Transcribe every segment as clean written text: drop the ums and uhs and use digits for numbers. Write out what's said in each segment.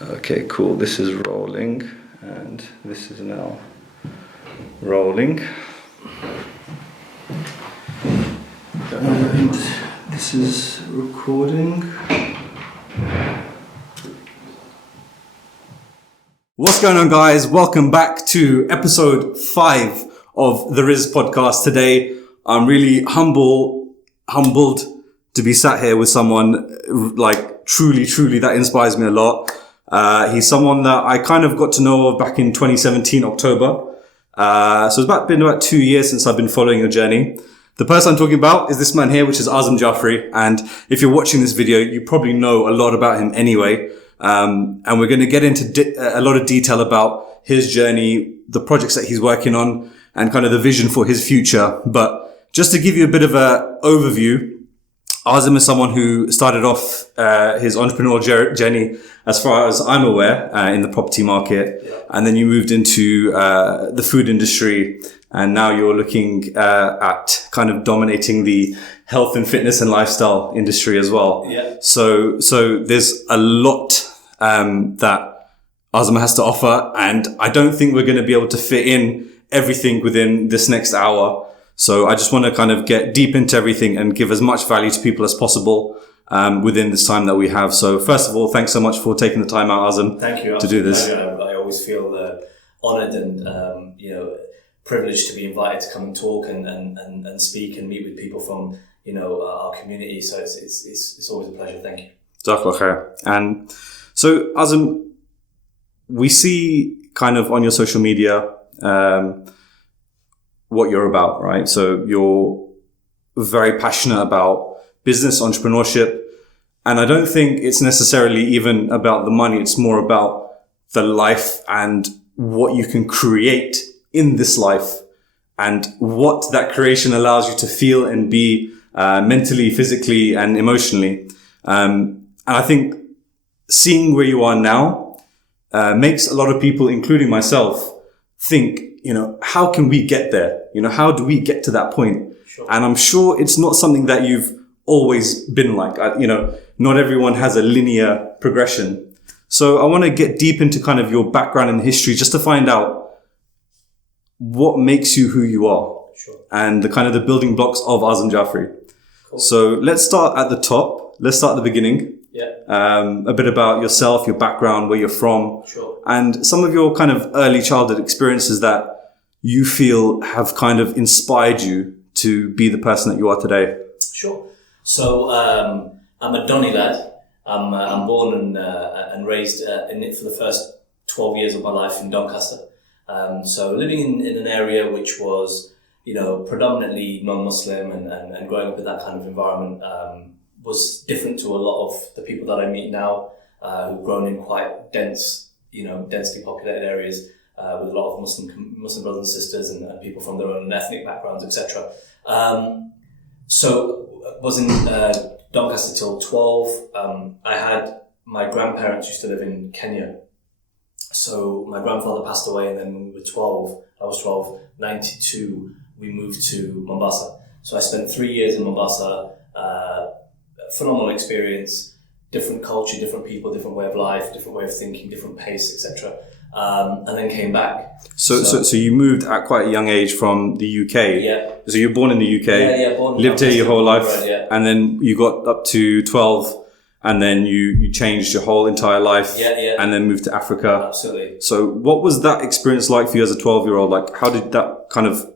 Okay, cool. This is rolling, and this is now rolling. And this is recording. What's going on, guys? Welcome back to episode 5 of the Rizq Podcast. Today, I'm really humbled to be sat here with someone like truly that inspires me a lot. He's someone that I kind of got to know of back in 2017, October. So it's been about 2 years since I've been following your journey. The person I'm talking about is this man here, which is Azam Jaafri. And if you're watching this video, you probably know a lot about him anyway. And we're going to get into a lot of detail about his journey, the projects that he's working on, and kind of the vision for his future. But just to give you a bit of an overview, Azam is someone who started off his entrepreneurial journey, as far as I'm aware, in the property market. Yeah. And then you moved into the food industry. And now you're looking at kind of dominating the health and fitness and lifestyle industry as well. Yeah. So there's a lot that Azam has to offer, and I don't think we're going to be able to fit in everything within this next hour. So I just want to kind of get deep into everything and give as much value to people as possible within this time that we have. So first of all, thanks so much for taking the time out, Azam. Thank you. To do this. I always feel honoured and privileged to be invited to come and talk and speak and meet with people from our community. So it's always a pleasure. Thank you. Jazakallah khair. And so Azam, we see kind of on your social media what you're about, right? So you're very passionate about business, entrepreneurship, and I don't think it's necessarily even about the money. It's more about the life and what you can create in this life and what that creation allows you to feel and be mentally, physically, and emotionally. And I think seeing where you are now makes a lot of people, including myself, think, how can we get there? How do we get to that point? Sure. And I'm sure it's not something that you've always been like. Not everyone has a linear progression. So I want to get deep into kind of your background and history just to find out what makes you who you are. Sure. And the kind of the building blocks of Azam Jaafri. Cool. So let's start at the top. Let's start at the beginning. Yeah. A bit about yourself, your background, where you're from. Sure. And some of your kind of early childhood experiences that you feel have kind of inspired you to be the person that you are today. Sure. So I'm a Donny lad. I'm born and raised for the first 12 years of my life in Doncaster. So living in an area which was, predominantly non-Muslim and growing up in that kind of environment was different to a lot of the people that I meet now who've grown in quite dense, densely populated areas with a lot of Muslim brothers and sisters and people from their own ethnic backgrounds, etc. So was in Doncaster till 12. I had my grandparents used to live in Kenya. So my grandfather passed away, and then when we were 12, I was 12, 92, we moved to Mombasa. So I spent 3 years in Mombasa, phenomenal experience, different culture, different people, different way of life, different way of thinking, different pace, etc. And then came back. So you moved at quite a young age from the UK. Yeah. So you were born in the UK. Yeah, born. Lived here your whole life. Right, yeah. And then you got up to 12 and then you changed your whole entire life. Yeah. And then moved to Africa. Absolutely. So what was that experience like for you as a 12-year-old? Like, how did that kind of,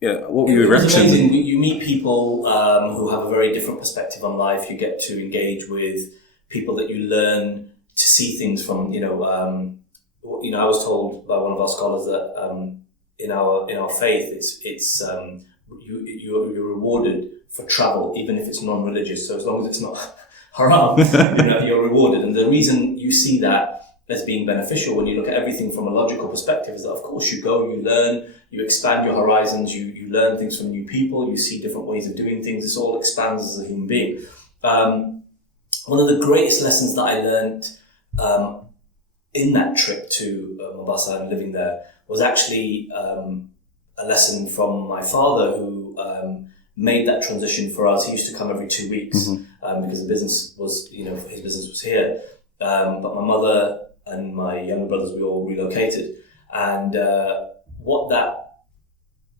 what were your reactions? It's amazing. You meet people who have a very different perspective on life. You get to engage with people that you learn to see things from, I was told by one of our scholars that in our faith, you're rewarded for travel, even if it's non-religious. So as long as it's not haram, you're rewarded. And the reason you see that as being beneficial when you look at everything from a logical perspective is that, of course, you go, you learn, you expand your horizons, you learn things from new people, you see different ways of doing things. This all expands as a human being. One of the greatest lessons that I learned in that trip to Mombasa and living there was actually a lesson from my father, who made that transition for us. He used to come every 2 weeks because the business was, his business was here. But my mother and my younger brothers, we all relocated. And what that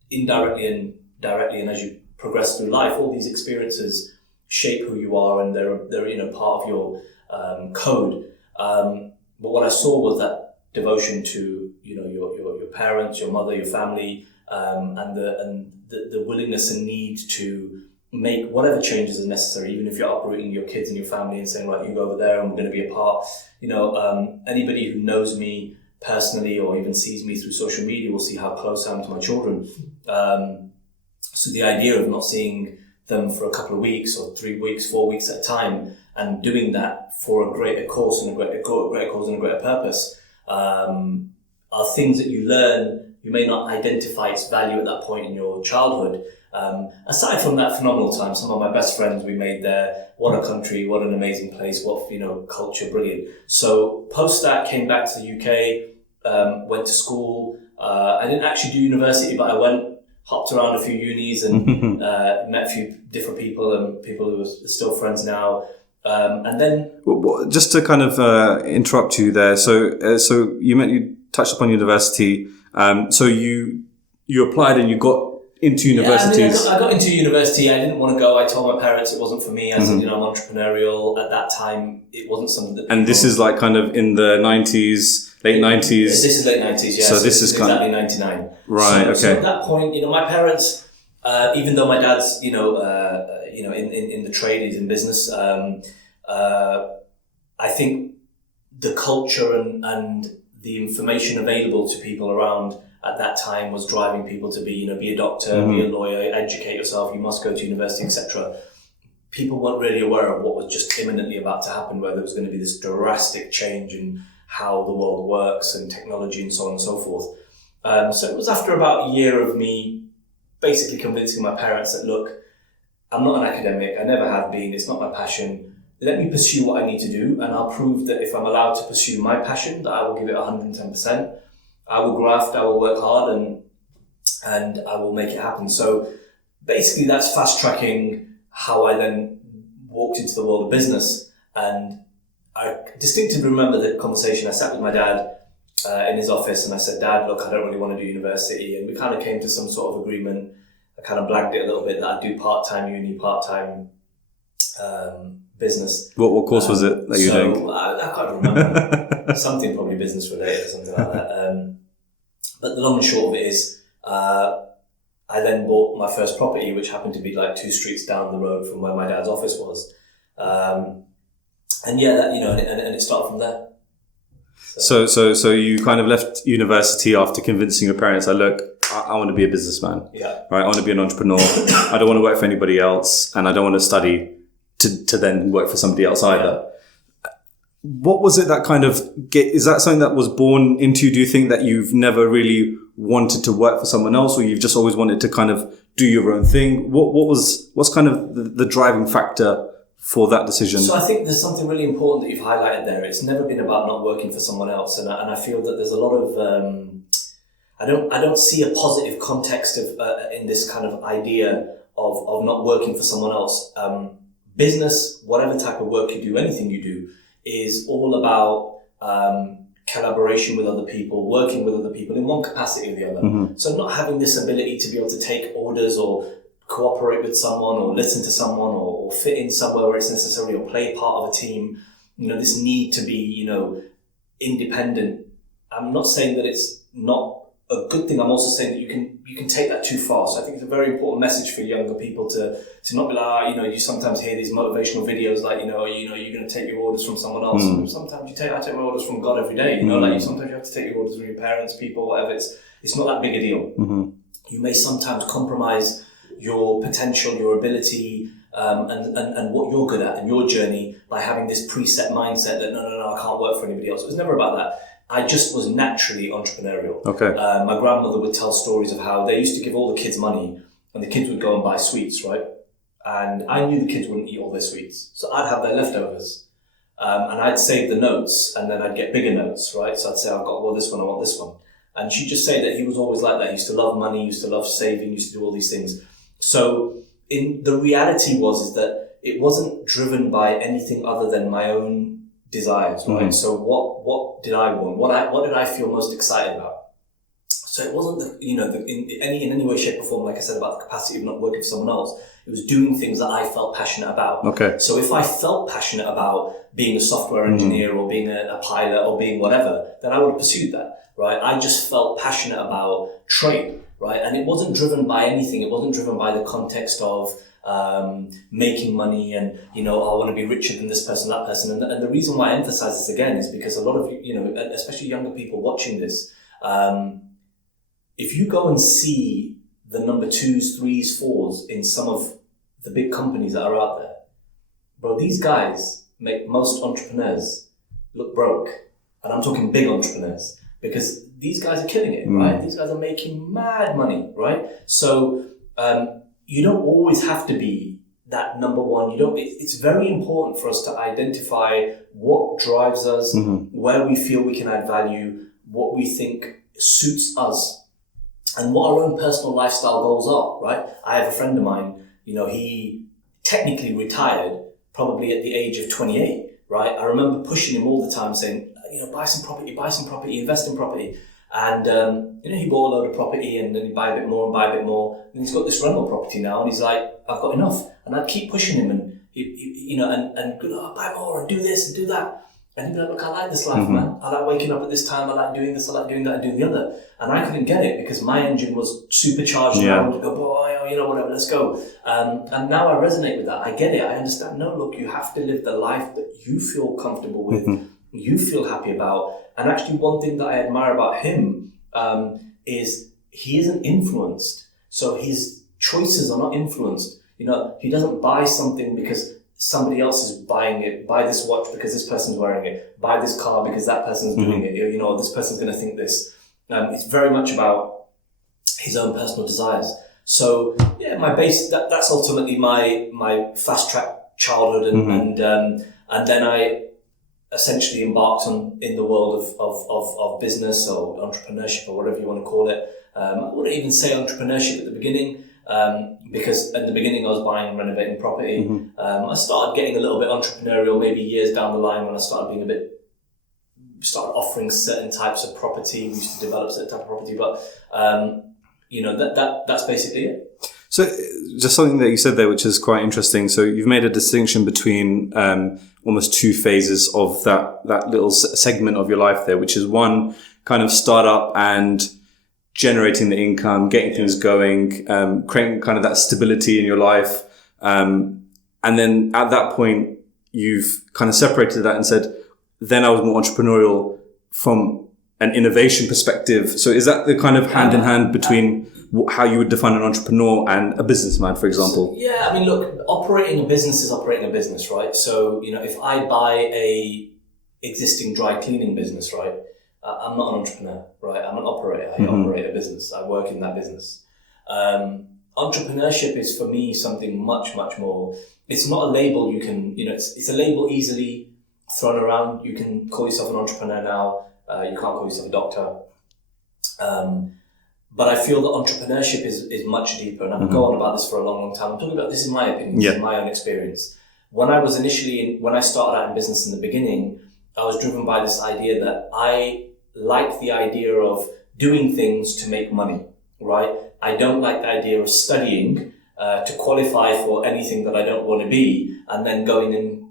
indirectly and directly, and as you progress through life, all these experiences shape who you are, and they're part of your code. But what I saw was that devotion to your parents, your mother, your family, and the willingness and need to make whatever changes are necessary, even if you're uprooting your kids and your family and saying, right, you go over there and we're going to be apart. Anybody who knows me personally or even sees me through social media will see how close I am to my children. So the idea of not seeing them for a couple of weeks or 3 weeks, 4 weeks at a time, and doing that for a greater cause and a greater cause and a greater purpose, are things that you learn. You may not identify its value at that point in your childhood. Aside from that phenomenal time, some of my best friends we made there. What a country, what an amazing place, what culture, brilliant. So post that, came back to the UK, went to school. I didn't actually do university, but I hopped around a few unis and met a few different people and people who are still friends now. And then, just to kind of interrupt you there. So you touched upon university. So you applied and you got into universities. Yeah, I got into university. I didn't want to go. I told my parents it wasn't for me. I said, I'm entrepreneurial. At that time, it wasn't something that. And this is like kind of in the 90s, late 90s. This is late 90s, yeah. So this is kind exactly 99. Right. Okay. So at that point, my parents, even though my dad's, in the trade, he's in business. I think the culture and the information available to people around at that time was driving people to be a doctor, be a lawyer, educate yourself, you must go to university, etc. People weren't really aware of what was just imminently about to happen, where there was going to be this drastic change in how the world works and technology and so on and so forth. So it was after about a year of me basically convincing my parents that, look, I'm not an academic, I never have been, it's not my passion. Let me pursue what I need to do, and I'll prove that if I'm allowed to pursue my passion, that I will give it 110%. I will graft, I will work hard, and I will make it happen. So basically that's fast tracking how I then walked into the world of business. And I distinctly remember the conversation. I sat with my dad in his office and I said, Dad, look, I don't really want to do university. And we kind of came to some sort of agreement. I kind of blagged it a little bit that I'd do part-time uni, part-time business. What course was it that you were doing? I can't remember. Something probably business related or something like that. But the long and short of it is, I then bought my first property, which happened to be like 2 streets down the road from where my dad's office was. And it started from there. So you kind of left university after convincing your parents, look, I want to be a businessman. Yeah. Right. I want to be an entrepreneur. I don't want to work for anybody else, and I don't want to study to then work for somebody else either. Yeah. What was it that kind of is that something that was born into you? Do you think that you've never really wanted to work for someone else, or you've just always wanted to kind of do your own thing? What's kind of the driving factor for that decision? So I think there's something really important that you've highlighted there. It's never been about not working for someone else, and I feel that there's a lot of I don't see a positive context of in this kind of idea of not working for someone else. Business, whatever type of work you do, anything you do, is all about collaboration with other people, working with other people in one capacity or the other. Mm-hmm. So not having this ability to be able to take orders or cooperate with someone or listen to someone or fit in somewhere where it's necessary or play part of a team, this need to be, independent. I'm not saying that it's not a good thing. I'm also saying that you can take that too far. So I think it's a very important message for younger people to not be like, you sometimes hear these motivational videos like, you're going to take your orders from someone else. Mm. Sometimes I take my orders from God every day. Sometimes you have to take your orders from your parents, people, whatever. It's not that big a deal. Mm-hmm. You may sometimes compromise your potential, your ability, and what you're good at and your journey by having this preset mindset that no, I can't work for anybody else. It was never about that. I just was naturally entrepreneurial. Okay. My grandmother would tell stories of how they used to give all the kids money and the kids would go and buy sweets, right? And I knew the kids wouldn't eat all their sweets. So I'd have their leftovers. And I'd save the notes and then I'd get bigger notes, right? So I'd say, I've got this one, I want this one. And she'd just say that he was always like that. He used to love money, used to love saving, used to do all these things. So the reality is that it wasn't driven by anything other than my own desires, right? So what did I want? What did I feel most excited about? So it wasn't in any way, shape or form, like I said, about the capacity of not working for someone else. It was doing things that I felt passionate about. Okay. So if I felt passionate about being a software engineer or being a pilot or being whatever, then I would have pursued that, right? I just felt passionate about trade, right? And it wasn't driven by anything. It wasn't driven by the context of making money and, I want to be richer than this person, that person. And the reason why I emphasize this again is because a lot of, especially younger people watching this, if you go and see the number 2s, 3s, 4s in some of the big companies that are out there, bro, these guys make most entrepreneurs look broke. And I'm talking big entrepreneurs, because these guys are killing it, right? These guys are making mad money, right? So you don't always have to be that number one. It's very important for us to identify what drives us, where we feel we can add value, what we think suits us, and what our own personal lifestyle goals are, right? I have a friend of mine, he technically retired probably at the age of 28, right? I remember pushing him all the time saying, buy some property, invest in property. And, he bought a load of property and then he'd buy a bit more and buy a bit more. And he's got this rental property now and he's like, I've got enough. And I'd keep pushing him and, buy more and do this and do that. And he'd be like, look, I like this life, man. I like waking up at this time. I like doing this. I like doing that and doing the other. And I couldn't get it because my engine was supercharged. And I wanted to go, boy, whatever, let's go. And now I resonate with that. I get it. I understand. No, look, you have to live the life that you feel comfortable with, you feel happy about. And actually one thing that I admire about him is he isn't influenced. So his choices are not influenced. He doesn't buy something because somebody else is buying it. Buy this watch because this person's wearing it. Buy this car because that person's doing it. This person's going to think this. It's very much about his own personal desires. So yeah, my base, that's ultimately my fast track childhood. And then I essentially embarked in the world of business or entrepreneurship or whatever you want to call it. I wouldn't even say entrepreneurship at the beginning, because at the beginning I was buying and renovating property. I started getting a little bit entrepreneurial maybe years down the line when I started offering certain types of property. We used to develop certain type of property, but that's basically it. So just something that you said there, which is quite interesting. So you've made a distinction between almost two phases of that little segment of your life there, which is one kind of startup and generating the income, getting things going, creating kind of that stability in your life. And then at that point, you've kind of separated that and said, then I was more entrepreneurial from an innovation perspective. So is that the kind of hand in hand between how you would define an entrepreneur and a businessman, for example? Yeah, I mean, look, operating a business is operating a business, right? So, if I buy a existing dry cleaning business, right, I'm not an entrepreneur, right? I'm an operator. I operate a business. I work in that business. Entrepreneurship is for me something much, much more. It's not a label you can, it's a label easily thrown around. You can call yourself an entrepreneur now. You can't call yourself a doctor. But I feel that entrepreneurship is much deeper, and I could go on about this for a long, long time. I'm talking about this in my opinion, this is my own experience. When I started out in business in the beginning, I was driven by this idea that I like the idea of doing things to make money, right? I don't like the idea of studying to qualify for anything that I don't want to be, and then going and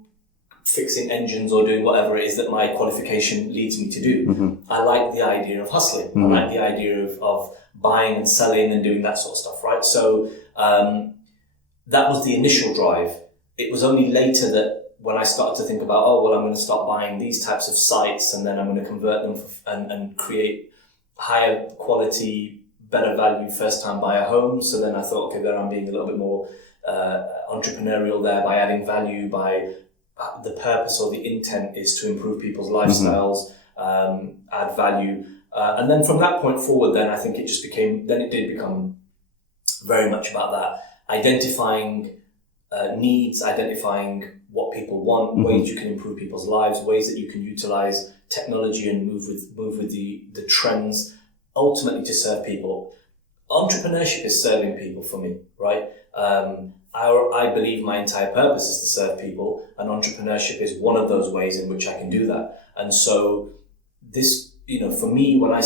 fixing engines or doing whatever it is that my qualification leads me to do. I like the idea of hustling. I like the idea of buying and selling and doing that sort of stuff, right? So that was the initial drive. It was only later that when I started to think about, I'm going to start buying these types of sites and then I'm going to convert them and create higher quality, better value first time buyer homes. So then I thought, okay, then I'm being a little bit more entrepreneurial there by adding value, by the purpose or the intent is to improve people's lifestyles, add value. And then from that point forward, then I think it did become very much about that. Identifying needs, identifying what people want, ways you can improve people's lives, ways that you can utilize technology and move with the trends, ultimately to serve people. Entrepreneurship is serving people for me, right? I believe my entire purpose is to serve people, and entrepreneurship is one of those ways in which I can do that. And so this, for me, when I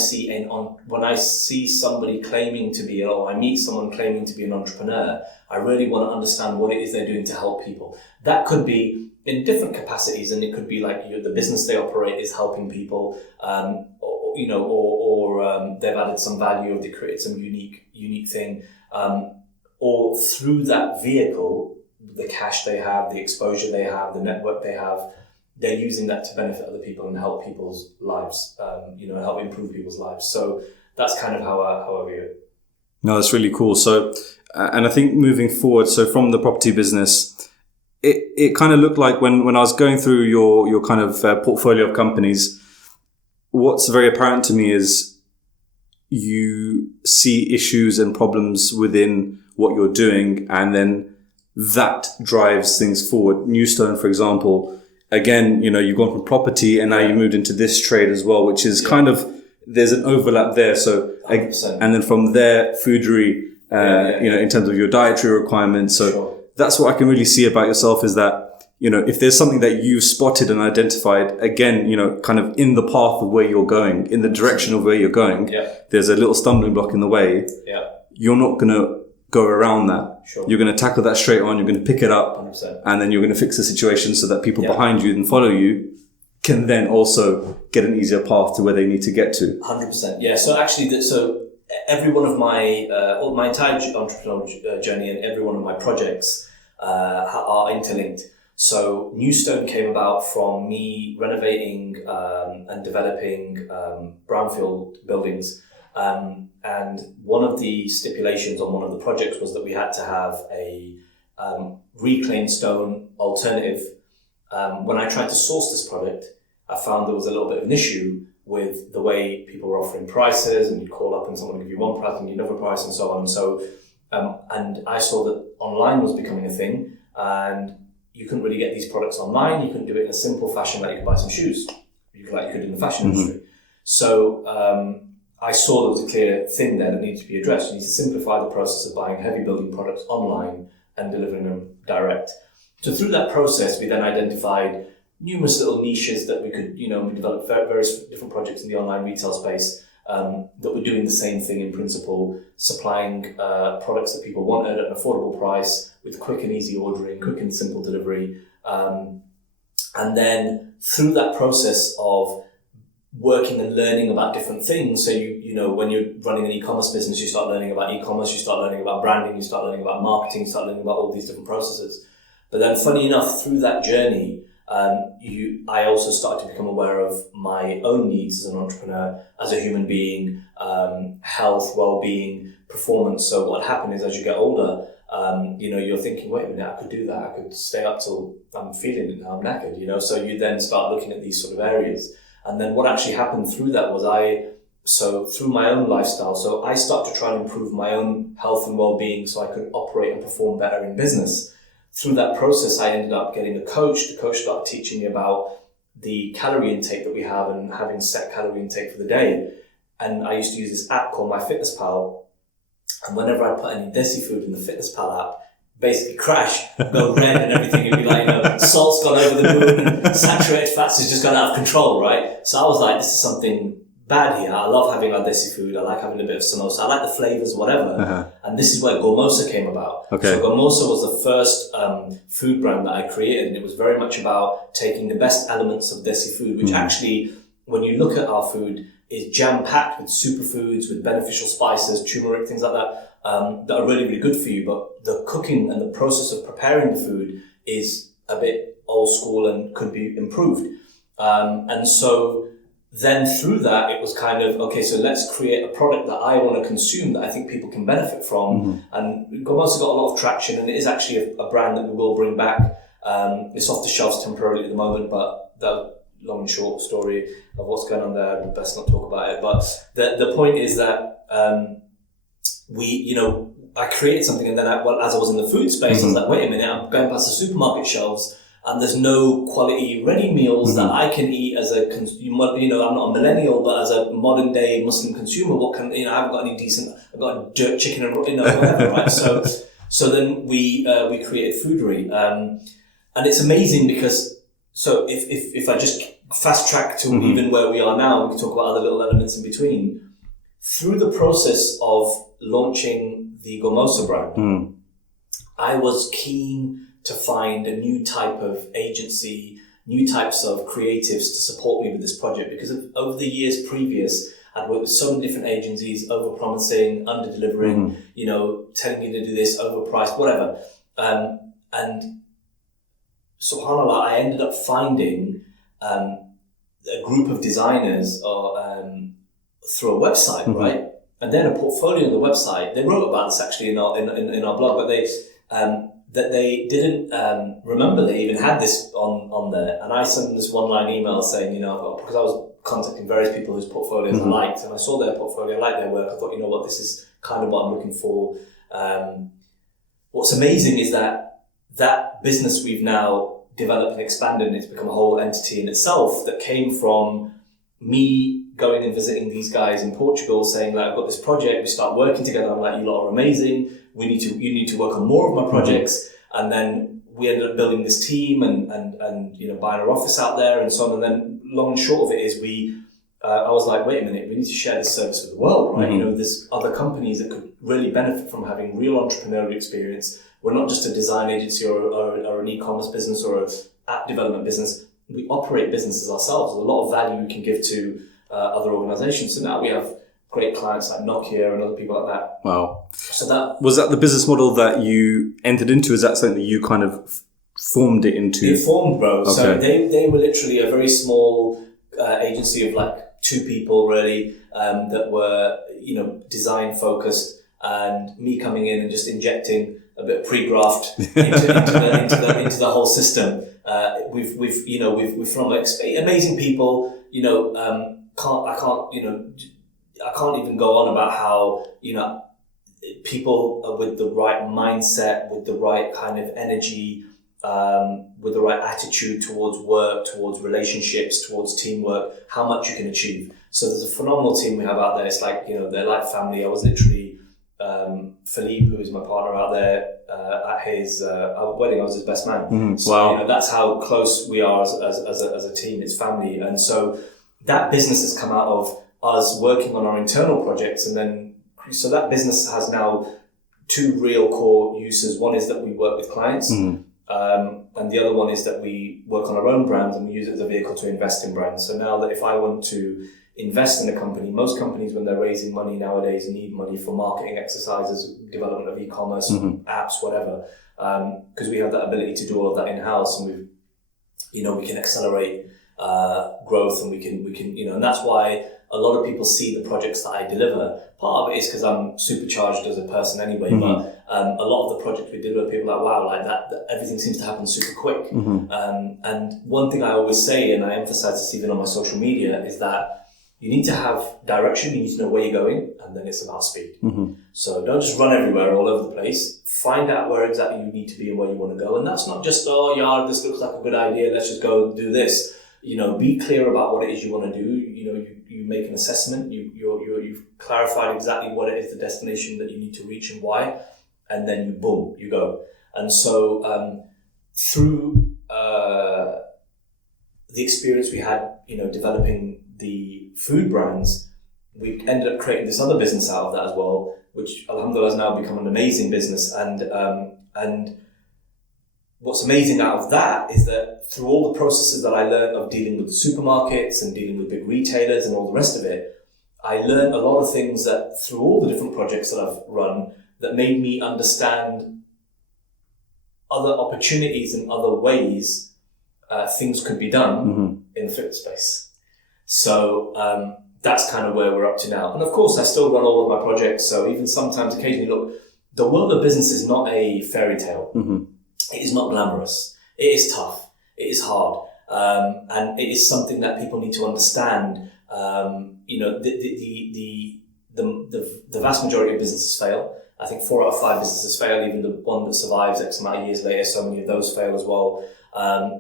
see somebody claiming to be, or I meet someone claiming to be an entrepreneur, I really want to understand what it is they're doing to help people. That could be in different capacities, and it could be like the business they operate is helping people, or they've added some value, or they created some unique thing, or through that vehicle, the cash they have, the exposure they have, the network they have, they're using that to benefit other people and help people's lives, help improve people's lives. So that's kind of how I view it. No, that's really cool. So, and I think moving forward, so from the property business, it kind of looked like when I was going through your kind of portfolio of companies, what's very apparent to me is you see issues and problems within what you're doing, and then that drives things forward. Newstone, for example, again, you've gone from property and now you moved into this trade as well, which is kind of, there's an overlap there. So, 100%. And then from there, Foodry, in terms of your dietary requirements. So sure. That's what I can really see about yourself, is that, if there's something that you've spotted and identified, again, kind of in the path of where you're going, in the direction of where you're going, there's a little stumbling block in the way. You're not going to go around that. Sure. You're going to tackle that straight on. You're going to pick it up, 100%. And then you're going to fix the situation so that people behind you and follow you can then also get an easier path to where they need to get to. 100%. Yeah. So actually, every one of my entire entrepreneurial journey and every one of my projects are interlinked. So Newstone came about from me renovating and developing brownfield buildings. And one of the stipulations on one of the projects was that we had to have a reclaimed stone alternative. When I tried to source this product, I found there was a little bit of an issue with the way people were offering prices, and you'd call up and someone would give you one price and you'd another price and so on. So, and I saw that online was becoming a thing, and you couldn't really get these products online. You couldn't do it in a simple fashion like you could buy some shoes, like you could in the fashion industry. So I saw there was a clear thing there that needed to be addressed. You need to simplify the process of buying heavy building products online and delivering them direct. So through that process, we then identified numerous little niches that we could, we developed various different projects in the online retail space that were doing the same thing in principle, supplying products that people wanted at an affordable price with quick and easy ordering, quick and simple delivery. And then through that process of working and learning about different things, so when you're running an e-commerce business, you start learning about e-commerce, you start learning about branding, you start learning about marketing, you start learning about all these different processes. But then funny enough, through that journey, I also started to become aware of my own needs as an entrepreneur, as a human being, health, well-being, performance. So what happened is, as you get older, you're thinking, wait a minute, I could do that. I could stay up till I'm feeling it now, I'm knackered, So you then start looking at these sort of areas. And then what actually happened through that was through my own lifestyle, so I started to try and improve my own health and well-being so I could operate and perform better in business. Through that process, I ended up getting a coach. The coach started teaching me about the calorie intake that we have and having set calorie intake for the day. And I used to use this app called MyFitnessPal. And whenever I put any desi food in the FitnessPal app, basically crash, go red and everything. It'd be like, salt's gone over the moon and saturated fats has just gone out of control, right? So I was like, this is something bad here. I love having our desi food. I like having a bit of samosa. I like the flavors, whatever. Uh-huh. And this is where Gormosa came about. Okay. So Gormosa was the first food brand that I created, and it was very much about taking the best elements of desi food, which actually, when you look at our food, is jam-packed with superfoods, with beneficial spices, turmeric, things like that, that are really, really good for you. But the cooking and the process of preparing the food is a bit old school and could be improved. And so then through that, it was kind of, okay, so let's create a product that I want to consume that I think people can benefit from. And Gormosa got a lot of traction, and it is actually a brand that we will bring back. It's off the shelves temporarily at the moment, but the long and short story of what's going on there, I'd best not talk about it. But the point is that I created something, and then as I was in the food space, I was like, wait a minute, I'm going past the supermarket shelves, and there's no quality ready meals that I can eat as I'm not a millennial, but as a modern day Muslim consumer, I haven't got any decent, I've got jerk chicken and whatever, right? So So then we created Foodery, and it's amazing because so if I just fast track to even where we are now, we can talk about other little elements in between. Through the process of launching the Gomosa brand, I was keen to find a new type of agency, new types of creatives to support me with this project, because over the years previous, I'd worked with so many different agencies, over-promising, under-delivering, telling me to do this, overpriced, whatever. And subhanAllah, I ended up finding a group of designers through a website, right? And then a portfolio on the website. They wrote about this actually in our blog, but they didn't remember they even had this on there. And I sent them this one-line email saying, because I was contacting various people whose portfolios I liked, and I saw their portfolio, I liked their work. I thought, this is kind of what I'm looking for. What's amazing is that business we've now developed and expanded, and it's become a whole entity in itself that came from me going and visiting these guys in Portugal, saying like, I've got this project, we start working together. I'm like, you lot are amazing. You need to work on more of my projects. And then we ended up building this team and buying our office out there and so on. And then long and short of it is I was like, wait a minute, we need to share this service with the world, right? There's other companies that could really benefit from having real entrepreneurial experience. We're not just a design agency or an e-commerce business or an app development business. We operate businesses ourselves. There's a lot of value we can give to other organizations. So now we have great clients like Nokia and other people like that. Wow. So was that the business model that you entered into? Is that something that you kind of formed it into? It formed, bro. Okay. So they were literally a very small agency of like 2 people really, that were, design focused, and me coming in and just injecting a bit of pre-graft into the whole system. We've from amazing people, I can't even go on about how, people are with the right mindset, with the right kind of energy, with the right attitude towards work, towards relationships, towards teamwork, how much you can achieve. So there's a phenomenal team we have out there. It's like, they're like family. I was literally, Philippe, who is my partner out there, at his wedding, I was his best man. So, wow. That's how close we are as a team. It's family. And so that business has come out of us working on our internal projects, and then so that business has now 2 real core uses. One is that we work with clients, and the other one is that we work on our own brands and we use it as a vehicle to invest in brands. So now that if I want to invest in a company, most companies when they're raising money nowadays need money for marketing exercises, development of e-commerce, apps, whatever, because we have that ability to do all of that in-house, and we can accelerate growth, and we can and that's why a lot of people see the projects that I deliver. Part of it is because I'm supercharged as a person anyway, but a lot of the projects we deliver, people are like, wow, like that everything seems to happen super quick. And one thing I always say, and I emphasize this even on my social media, is that you need to have direction, you need to know where you're going, and then it's about speed. So don't just run everywhere, all over the place. Find out where exactly you need to be and where you want to go. And that's not just, this looks like a good idea, let's just go do this. Be clear about what it is you want to do. You make an assessment, you've clarified exactly what it is, the destination that you need to reach and why, and then you go. And so through the experience we had, developing the food brands, we ended up creating this other business out of that as well, which alhamdulillah has now become an amazing business. And what's amazing out of that is that through all the processes that I learned of dealing with the supermarkets and dealing with big retailers and all the rest of it, I learned a lot of things that through all the different projects that I've run that made me understand other opportunities and other ways things could be done in the fitness space. So that's kind of where we're up to now. And of course, I still run all of my projects. So even sometimes, occasionally, look, the world of business is not a fairy tale. It is not glamorous. It is tough. It is hard. And it is something that people need to understand. The vast majority of businesses fail. I think 4 out of 5 businesses fail. Even the one that survives X amount of years later, so many of those fail as well.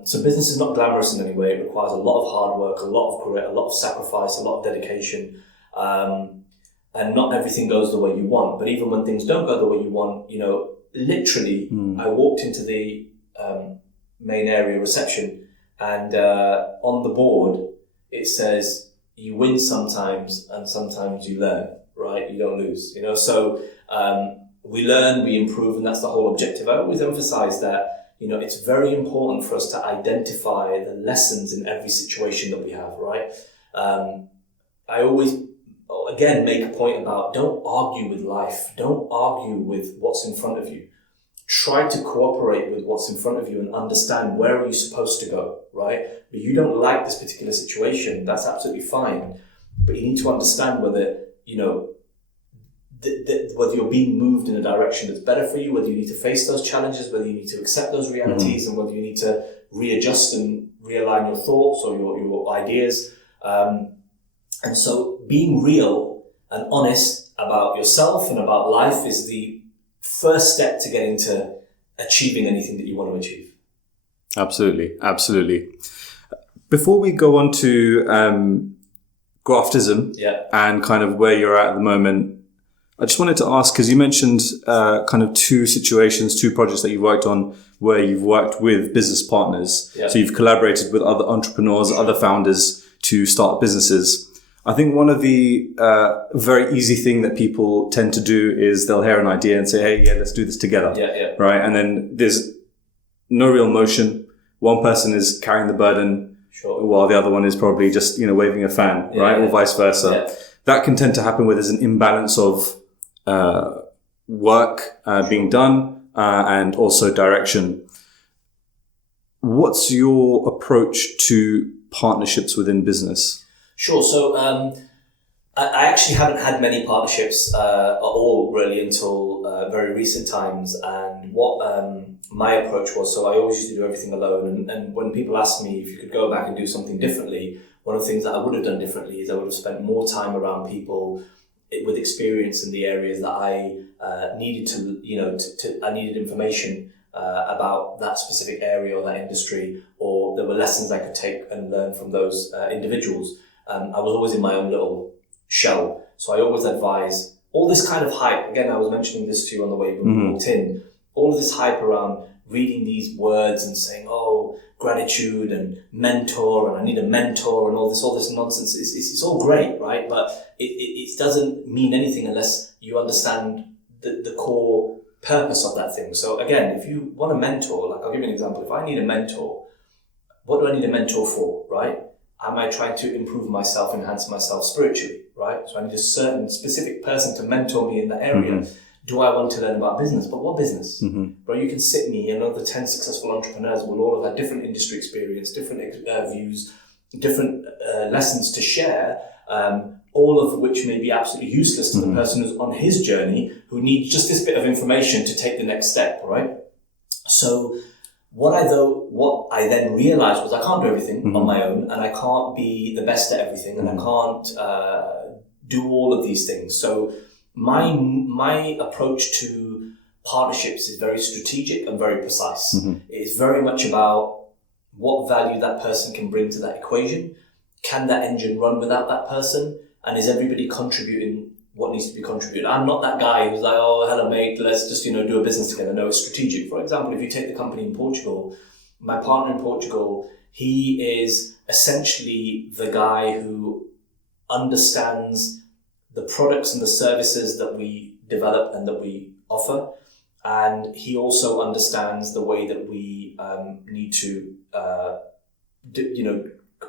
So business is not glamorous in any way. It requires a lot of hard work, a lot of grit, a lot of sacrifice, a lot of dedication. And not everything goes the way you want. But even when things don't go the way you want, literally, I walked into the main area reception, and on the board it says, you win sometimes and sometimes you learn, right? You don't lose, so we learn, we improve, and that's the whole objective. I always emphasize that, it's very important for us to identify the lessons in every situation that we have, right? I always, again, make a point about, don't argue with life. Don't argue with what's in front of you. Try to cooperate with what's in front of you and understand where are you supposed to go, right? But you don't like this particular situation, that's absolutely fine. But you need to understand whether, whether you're being moved in a direction that's better for you, whether you need to face those challenges, whether you need to accept those realities, and whether you need to readjust and realign your thoughts or your ideas. And so being real and honest about yourself and about life is the first step to getting to achieving anything that you want to achieve. Absolutely. Absolutely. Before we go on to graftism and kind of where you're at the moment, I just wanted to ask, because you mentioned kind of two projects that you've worked on where you've worked with business partners. Yeah. So you've collaborated with other entrepreneurs, other founders to start businesses. I think one of the very easy thing that people tend to do is they'll hear an idea and say, hey, let's do this together. Yeah. Right. And then there's no real motion. One person is carrying the burden while the other one is probably just, waving a fan, right? Or vice versa. Yeah. That can tend to happen where there's an imbalance of work being done and also direction. What's your approach to partnerships within business? Sure. So I actually haven't had many partnerships at all really until very recent times. And what my approach was, so I always used to do everything alone. And when people ask me if you could go back and do something differently, one of the things that I would have done differently is I would have spent more time around people with experience in the areas that I needed to, I needed information about that specific area or that industry, or there were lessons I could take and learn from those individuals. I was always in my own little shell. So I always advise all this kind of hype. Again, I was mentioning this to you on the way when we walked in. All of this hype around reading these words and saying, oh, gratitude and mentor, and I need a mentor and all this nonsense. It's all great, right? But it doesn't mean anything unless you understand the core purpose of that thing. So again, if you want a mentor, like I'll give you an example. If I need a mentor, what do I need a mentor for, right? Am I trying to improve myself, enhance myself spiritually, right? So I need a certain specific person to mentor me in that area. Mm-hmm. Do I want to learn about business? But what business? Mm-hmm. Bro, you can sit me and other 10 successful entrepreneurs will all have had different industry experience, different views, different lessons to share, all of which may be absolutely useless to the person who's on his journey, who needs just this bit of information to take the next step, right? So what I then realized was I can't do everything on my own, and I can't be the best at everything, and I can't do all of these things. So my approach to partnerships is very strategic and very precise. It's very much about what value that person can bring to that equation. Can that engine run without that person? And is everybody contributing what needs to be contributed? I'm not that guy who's like, oh, hello, mate, let's just, do a business together. No, it's strategic. For example, if you take the company in Portugal, my partner in Portugal, he is essentially the guy who understands the products and the services that we develop and that we offer. And he also understands the way that we need to,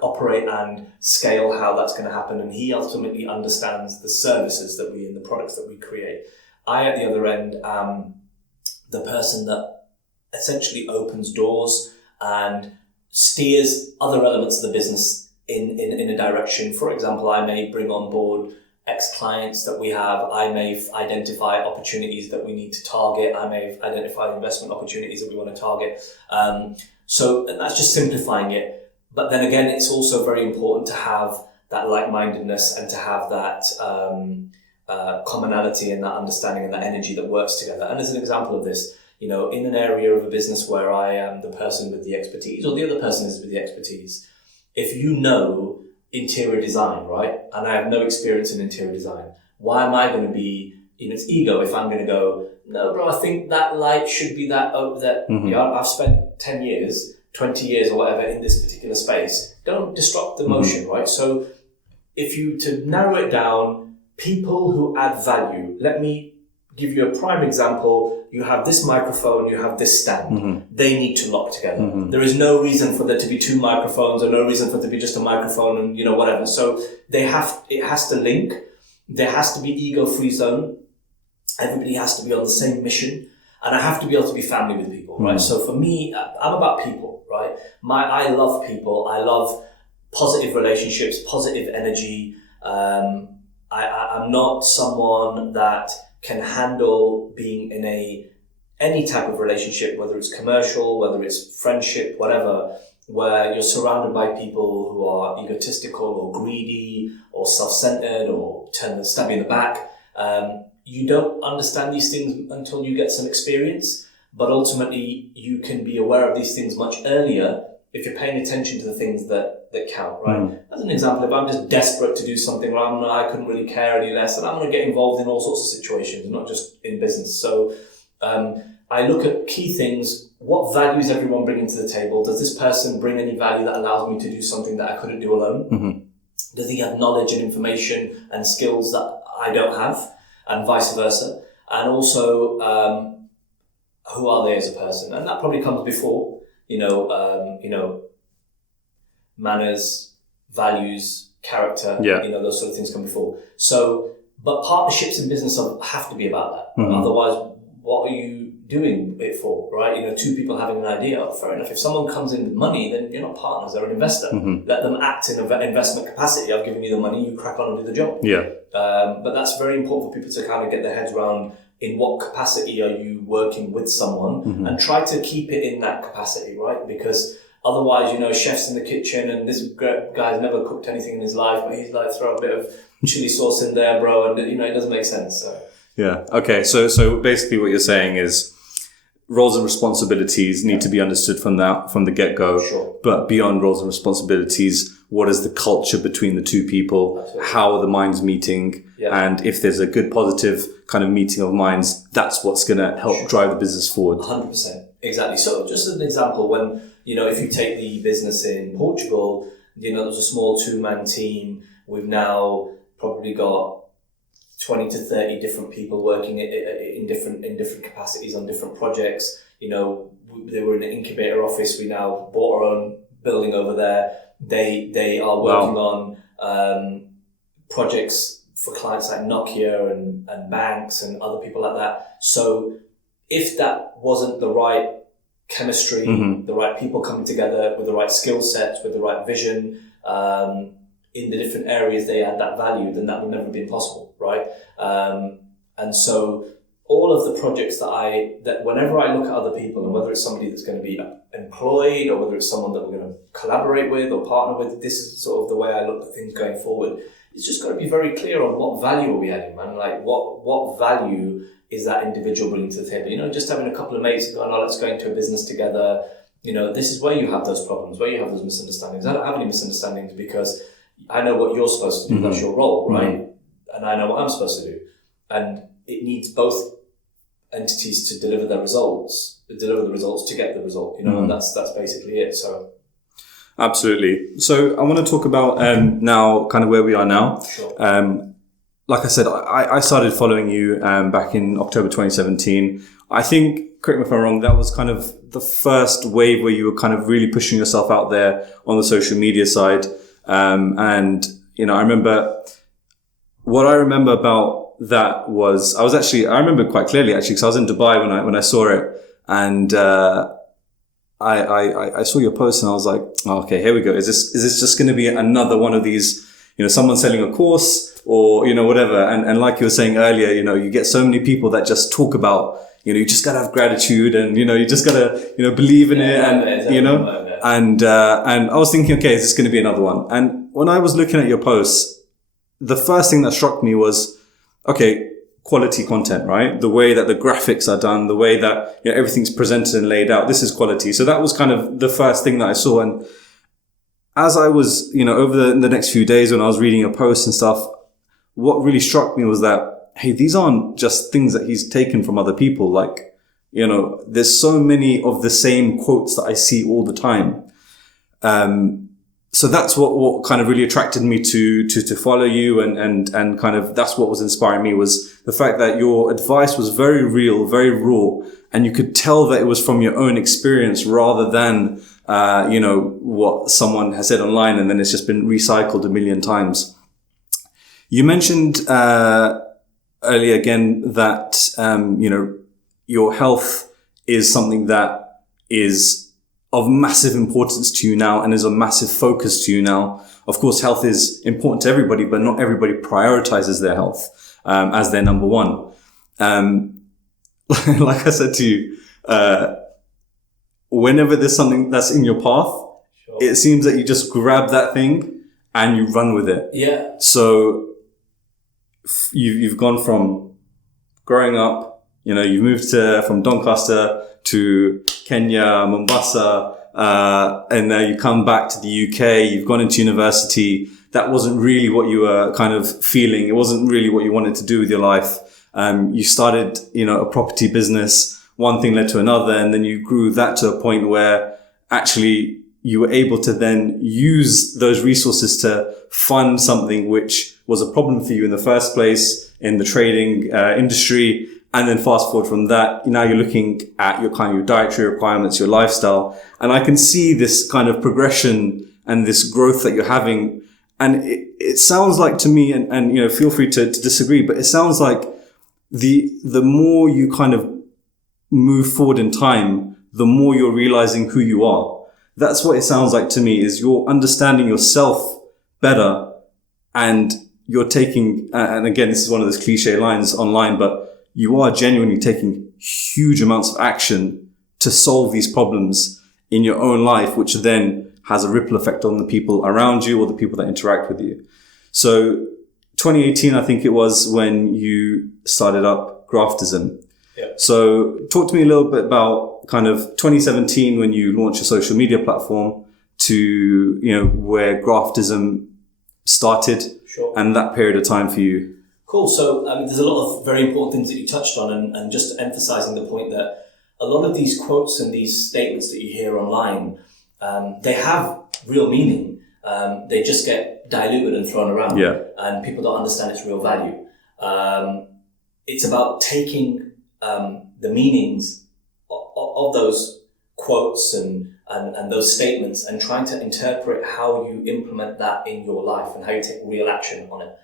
operate and scale how that's going to happen. And he ultimately understands the services that we and the products that we create. I, at the other end, am the person that essentially opens doors and steers other elements of the business in a direction. For example, I may bring on board X clients that we have. I may identify opportunities that we need to target. I may identify investment opportunities that we want to target. So that's just simplifying it. But then again, it's also very important to have that like-mindedness and to have that commonality and that understanding and that energy that works together. And as an example of this, in an area of a business where I am the person with the expertise or the other person is with the expertise, if you know interior design, right, and I have no experience in interior design, why am I going to be, it's ego if I'm going to go, No, bro, I think that light should be that, I've spent 10 years, 20 years or whatever in this particular space. Don't disrupt the motion, right? So to narrow it down, people who add value, let me give you a prime example. You have this microphone, you have this stand. They need to lock together. There is no reason for there to be two microphones or no reason for there to be just a microphone and, whatever. So it has to link. There has to be ego-free zone. Everybody has to be on the same mission. And I have to be able to be family with people, right? So for me, I'm about people, right? I love people. I love positive relationships, positive energy. I'm not someone that can handle being in any type of relationship, whether it's commercial, whether it's friendship, whatever, where you're surrounded by people who are egotistical or greedy or self-centered or stab you in the back. You don't understand these things until you get some experience, but ultimately you can be aware of these things much earlier if you're paying attention to the things that count, right? As an example, if I'm just desperate to do something, I couldn't really care any less, and I'm going to get involved in all sorts of situations, not just in business. So I look at key things. What value is everyone bringing to the table? Does this person bring any value that allows me to do something that I couldn't do alone? Does he have knowledge and information and skills that I don't have? And vice versa. And also, who are they as a person? And that probably comes before, manners, values, character, those sort of things come before. So, but partnerships in business have to be about that. Otherwise, what are you doing it for, right? Two people having an idea, fair enough. If someone comes in with money, then you're not partners, they're an investor. Let them act in an investment capacity. I've given you the money, you crack on and do the job. But that's very important for people to kind of get their heads around in what capacity are you working with someone and try to keep it in that capacity, right? Because otherwise, chef's in the kitchen and this guy's never cooked anything in his life, but he's like, throw a bit of chili sauce in there, bro, and it doesn't make sense. So. Yeah. Okay. So basically what you're saying is roles and responsibilities need to be understood from the get-go. Sure. But beyond roles and responsibilities, what is the culture between the two people? Absolutely. How are the minds meeting? Yeah. And if there's a good, positive kind of meeting of minds, that's what's going to help drive the business forward. 100%. Exactly. So just as an example, when, if you take the business in Portugal, there was a small 2-man team. We've now probably got 20 to 30 different people working in different capacities on different projects. They were in an incubator office. We now bought our own building over there. They are working on projects for clients like Nokia and banks and other people like that. So if that wasn't the right chemistry, the right people coming together with the right skill sets, with the right vision, in the different areas they add that value, then that would never have been possible, right? And so all of the projects that whenever I look at other people, and whether it's somebody that's going to be employed or whether it's someone that we're going to collaborate with or partner with, this is sort of the way I look at things going forward. It's just got to be very clear on what value are we adding, man? Like what value is that individual bringing to the table? Just having a couple of mates going, let's go into a business together. This is where you have those problems, where you have those misunderstandings. I don't have any misunderstandings because I know what you're supposed to do. That's your role, right? And I know what I'm supposed to do. And it needs both entities to deliver the results to get the result, and that's basically it. So. Absolutely. So I want to talk about now kind of where we are now. Sure. Like I said, I started following you back in October 2017. I think, correct me if I'm wrong, that was kind of the first wave where you were kind of really pushing yourself out there on the social media side. And I remember what I remember about that was I remember quite clearly actually, because I was in Dubai when I saw it, and I saw your post and I was like, oh, okay, here we go. Is this just going to be another one of these, someone selling a course or, whatever. And like you were saying earlier, you get so many people that just talk about, you just gotta have gratitude and, you just gotta, believe in it and, and I was thinking, okay, is this going to be another one? And when I was looking at your posts, the first thing that struck me was, okay, quality content, right? The way that the graphics are done, the way that everything's presented and laid out. This is quality. So that was kind of the first thing that I saw. And as I was, over the next few days when I was reading your posts and stuff, what really struck me was that hey, these aren't just things that he's taken from other people. Like, you know, there's so many of the same quotes that I see all the time. So that's what kind of really attracted me to follow you, and kind of that's what was inspiring me, was the fact that your advice was very real, very raw, and you could tell that it was from your own experience rather than, you know, what someone has said online and then it's just been recycled a million times. You mentioned, earlier again that, you know, your health is something that is of massive importance to you now and is a massive focus to you now. Of course, health is important to everybody, but not everybody prioritizes their health as their number one. Like I said to you, whenever there's something that's in your path, sure, it seems that you just grab that thing and you run with it. Yeah. So you've gone from growing up, you know, you've moved from Doncaster to Kenya, Mombasa, and now you come back to the UK, you've gone into university. That wasn't really what you were kind of feeling. It wasn't really what you wanted to do with your life. You started, you know, a property business. One thing led to another, and then you grew that to a point where actually you were able to then use those resources to fund something which was a problem for you in the first place in the trading industry. And then fast forward from that, now you're looking at your kind of your dietary requirements, your lifestyle. And I can see this kind of progression and this growth that you're having. And it sounds like to me, and you know, feel free to disagree, but it sounds like the more you kind of move forward in time, the more you're realizing who you are. That's what it sounds like to me, is you're understanding yourself better, and you're taking, and again, this is one of those cliche lines online, but you are genuinely taking huge amounts of action to solve these problems in your own life, which then has a ripple effect on the people around you or the people that interact with you. So 2018, I think it was, when you started up Graftism. Yeah. So talk to me a little bit about kind of 2017 when you launched a social media platform to, you know, where Graftism started. Sure. And that period of time for you. Cool. So, I mean, there's a lot of very important things that you touched on, and just emphasizing the point that a lot of these quotes and these statements that you hear online, they have real meaning. They just get diluted and thrown around, and people don't understand its real value. It's about taking the meanings of those quotes and those statements and trying to interpret how you implement that in your life and how you take real action on it.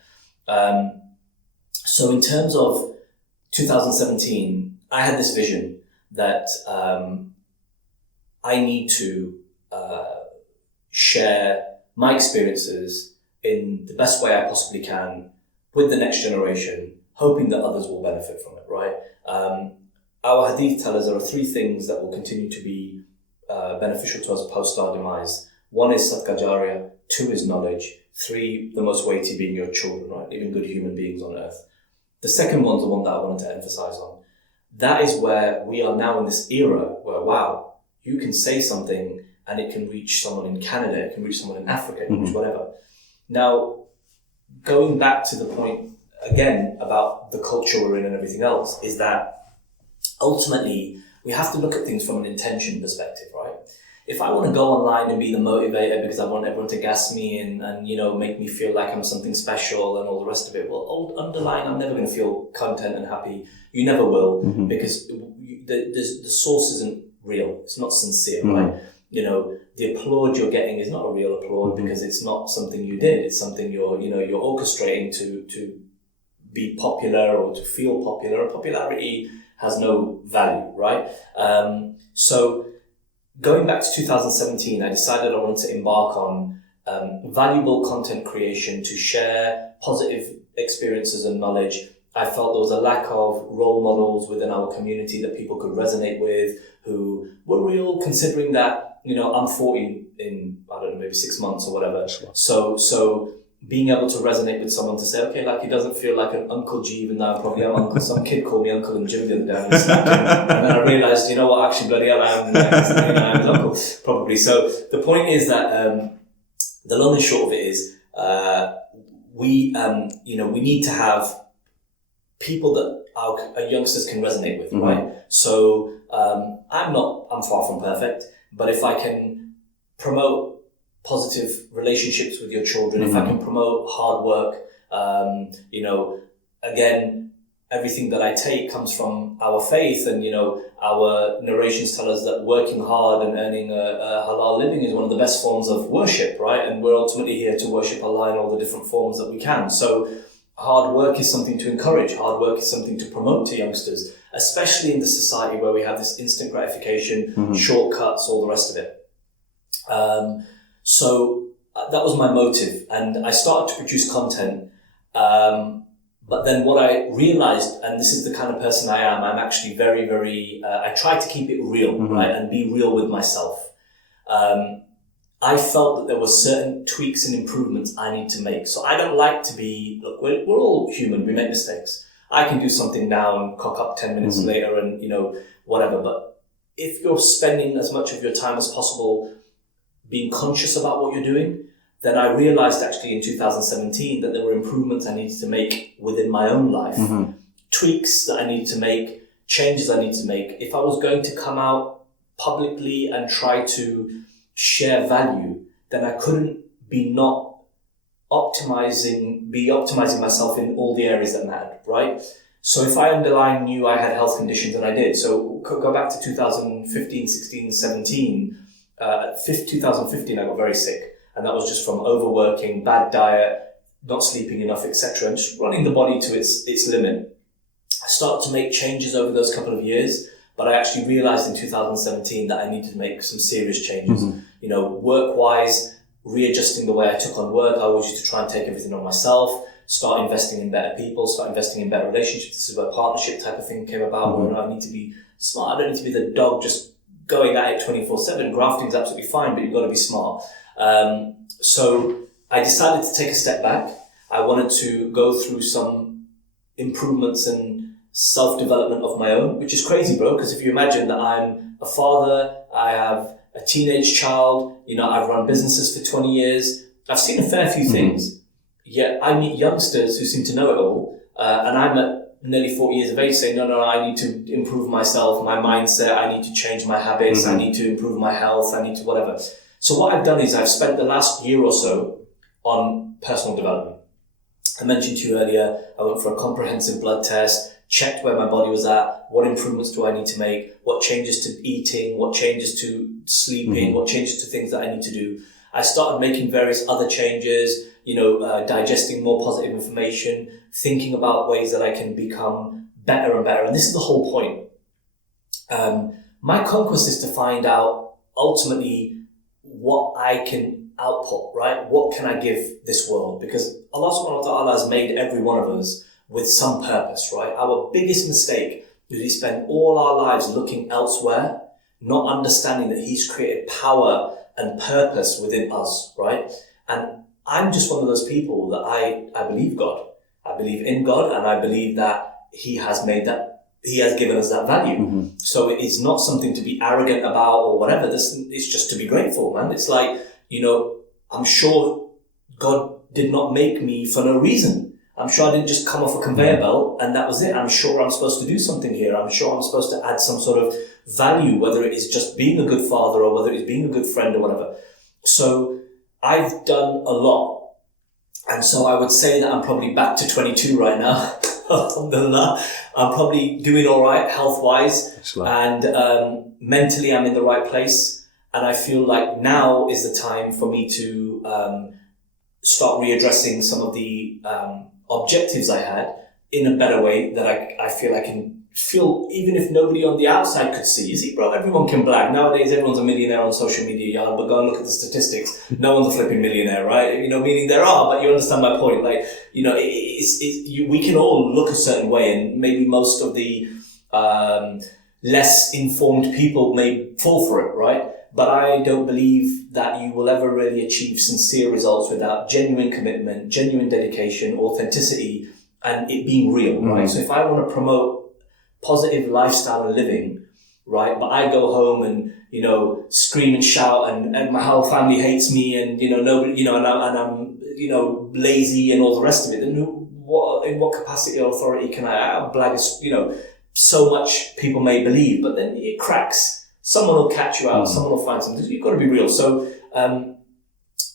So in terms of 2017, I had this vision that I need to share my experiences in the best way I possibly can with the next generation, hoping that others will benefit from it, right? Our hadith tell us there are three things that will continue to be beneficial to us post our demise. One is sadqa jariyah, two is knowledge, three, the most weighty, being your children, right? Living good human beings on earth. The second one's the one that I wanted to emphasize on. That is where we are now in this era where, wow, you can say something and it can reach someone in Canada, it can reach someone in Africa, it can reach whatever. Now, going back to the point, again, about the culture we're in and everything else, is that ultimately we have to look at things from an intention perspective, right? If I want to go online and be the motivator because I want everyone to gas me and you know, make me feel like I'm something special and all the rest of it, well, underlying, I'm never going to feel content and happy. You never will, because the source isn't real. It's not sincere, right? You know, the applaud you're getting is not a real applaud because it's not something you did. It's something you're orchestrating to be popular or to feel popular. And popularity has no value, right? So going back to 2017, I decided I wanted to embark on valuable content creation to share positive experiences and knowledge. I felt there was a lack of role models within our community that people could resonate with, who were real, considering that, you know, I'm 40 in, I don't know, maybe 6 months or whatever. Sure. So being able to resonate with someone to say, okay, like, he doesn't feel like an Uncle G, even though I probably am Uncle. Some kid called me Uncle in gym the other day and snapped him. And then I realised, you know what, actually, bloody hell, I am his uncle, probably. So the point is that the long and short of it is we need to have people that our youngsters can resonate with, right? So I'm far from perfect, but if I can promote positive relationships with your children, if I can promote hard work, again, everything that I take comes from our faith, and our narrations tell us that working hard and earning a halal living is one of the best forms of worship, right? And we're ultimately here to worship Allah in all the different forms that we can. So hard work is something to encourage. Hard work is something to promote to youngsters, especially in the society where we have this instant gratification, shortcuts, all the rest of it. So that was my motive, and I started to produce content. But then what I realized, and this is the kind of person I am, I'm actually very, very, I try to keep it real, right? And be real with myself. I felt that there were certain tweaks and improvements I need to make. So I don't like to be, look, we're all human, we make mistakes. I can do something now and cock up 10 minutes later and, whatever. But if you're spending as much of your time as possible being conscious about what you're doing, then I realized actually in 2017 that there were improvements I needed to make within my own life, tweaks that I needed to make, changes I needed to make. If I was going to come out publicly and try to share value, then I couldn't be optimizing myself in all the areas that mattered, right? So if I underlying knew I had health conditions, and I did, so go back to 2015, 16, 17, 2015 I got very sick. And that was just from overworking, bad diet, not sleeping enough, etc., and just running the body to its limit. I started to make changes over those couple of years, but I actually realized in 2017 that I needed to make some serious changes. Work-wise, readjusting the way I took on work. I always used to try and take everything on myself, start investing in better people, start investing in better relationships. This is where partnership type of thing came about, where I need to be smart. I don't need to be the dog just going at it 24/7. Grafting is absolutely fine, but you've got to be smart. So I decided to take a step back. I wanted to go through some improvements and self-development of my own, which is crazy, bro, because if you imagine that I'm a father, I have a teenage child, I've run businesses for 20 years, I've seen a fair few things, yet I meet youngsters who seem to know it all, and I'm at nearly 40 years of age saying, no, I need to improve myself, my mindset, I need to change my habits, I need to improve my health, I need to whatever. So what I've done is I've spent the last year or so on personal development. I mentioned to you earlier, I went for a comprehensive blood test, checked where my body was at, what improvements do I need to make, what changes to eating, what changes to sleeping, what changes to things that I need to do. I started making various other changes, digesting more positive information, thinking about ways that I can become better and better. And this is the whole point. My conquest is to find out ultimately what I can output, right? What can I give this world? Because Allah subhanahu wa ta'ala has made every one of us with some purpose, right? Our biggest mistake is we spend all our lives looking elsewhere, not understanding that He's created power and purpose within us, right? And I'm just one of those people that I believe God. I believe in God, and I believe that He has given us that value. So it is not something to be arrogant about or whatever. It's just to be grateful, man. It's like, I'm sure God did not make me for no reason. I'm sure I didn't just come off a conveyor belt and that was it. I'm sure I'm supposed to do something here. I'm sure I'm supposed to add some sort of value, whether it is just being a good father or whether it is being a good friend or whatever. So I've done a lot. And so I would say that I'm probably back to 22 right now. Alhamdulillah. I'm probably doing all right health-wise, and mentally I'm in the right place. And I feel like now is the time for me to start readdressing some of the objectives I had in a better way that I feel I can feel, even if nobody on the outside could see. You see, bro, everyone can brag. Nowadays, everyone's a millionaire on social media, but go and look at the statistics. No one's a flipping millionaire, right? Meaning there are, but you understand my point. Like, we can all look a certain way, and maybe most of the less informed people may fall for it, right? But I don't believe that you will ever really achieve sincere results without genuine commitment, genuine dedication, authenticity, and it being real, right? So if I want to promote positive lifestyle and living, right, but I go home and, scream and shout and my whole family hates me and, nobody, and I'm lazy and all the rest of it, then in what capacity or authority can I blag, so much people may believe, but then it cracks. Someone will catch you out, someone will find something. You've got to be real. So,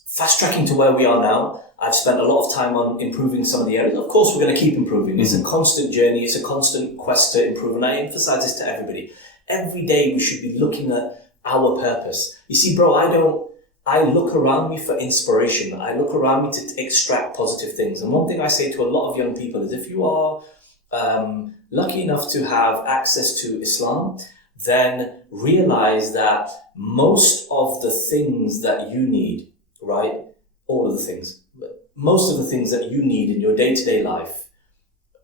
fast tracking to where we are now, I've spent a lot of time on improving some of the areas. Of course, we're going to keep improving. It's a constant journey. It's a constant quest to improve. And I emphasize this to everybody. Every day we should be looking at our purpose. You see, bro, I look around me for inspiration. I look around me to extract positive things. And one thing I say to a lot of young people is if you are lucky enough to have access to Islam, then realize that most of the things that you need, right? All of the things, but most of the things that you need in your day-to-day life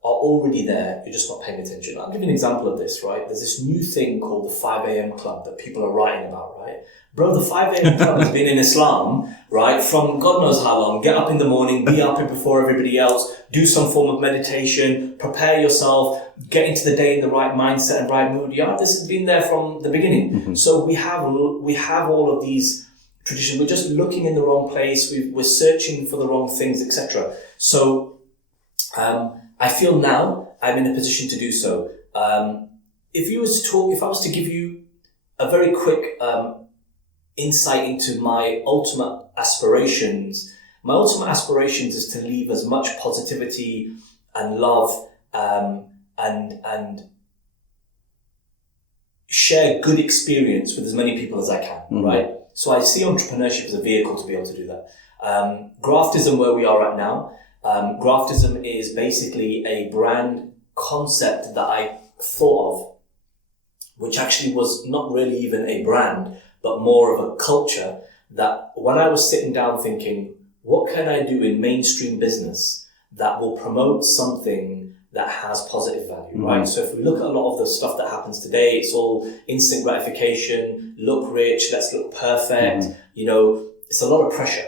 are already there. You're just not paying attention. I'll give you an example of this, right? There's this new thing called the 5 a.m. club that people are writing about, right? Bro, the 5 a.m. club has been in Islam, right? From God knows how long. Get up in the morning, be up before everybody else, do some form of meditation, prepare yourself, get into the day in the right mindset and right mood. Yeah, this has been there from the beginning. So we have all of these traditions. We're just looking in the wrong place. We're searching for the wrong things, etc. So I feel now I'm in a position to do so. If I was to give you a very quick insight into my ultimate aspirations is to leave as much positivity and love and share good experience with as many people as I can, right? So I see entrepreneurship as a vehicle to be able to do that. Graftism, where we are right now, Graftism is basically a brand concept that I thought of, which actually was not really even a brand, but more of a culture that when I was sitting down thinking, what can I do in mainstream business that will promote something that has positive value, right? So if we look at a lot of the stuff that happens today, it's all instant gratification, look rich, let's look perfect, it's a lot of pressure.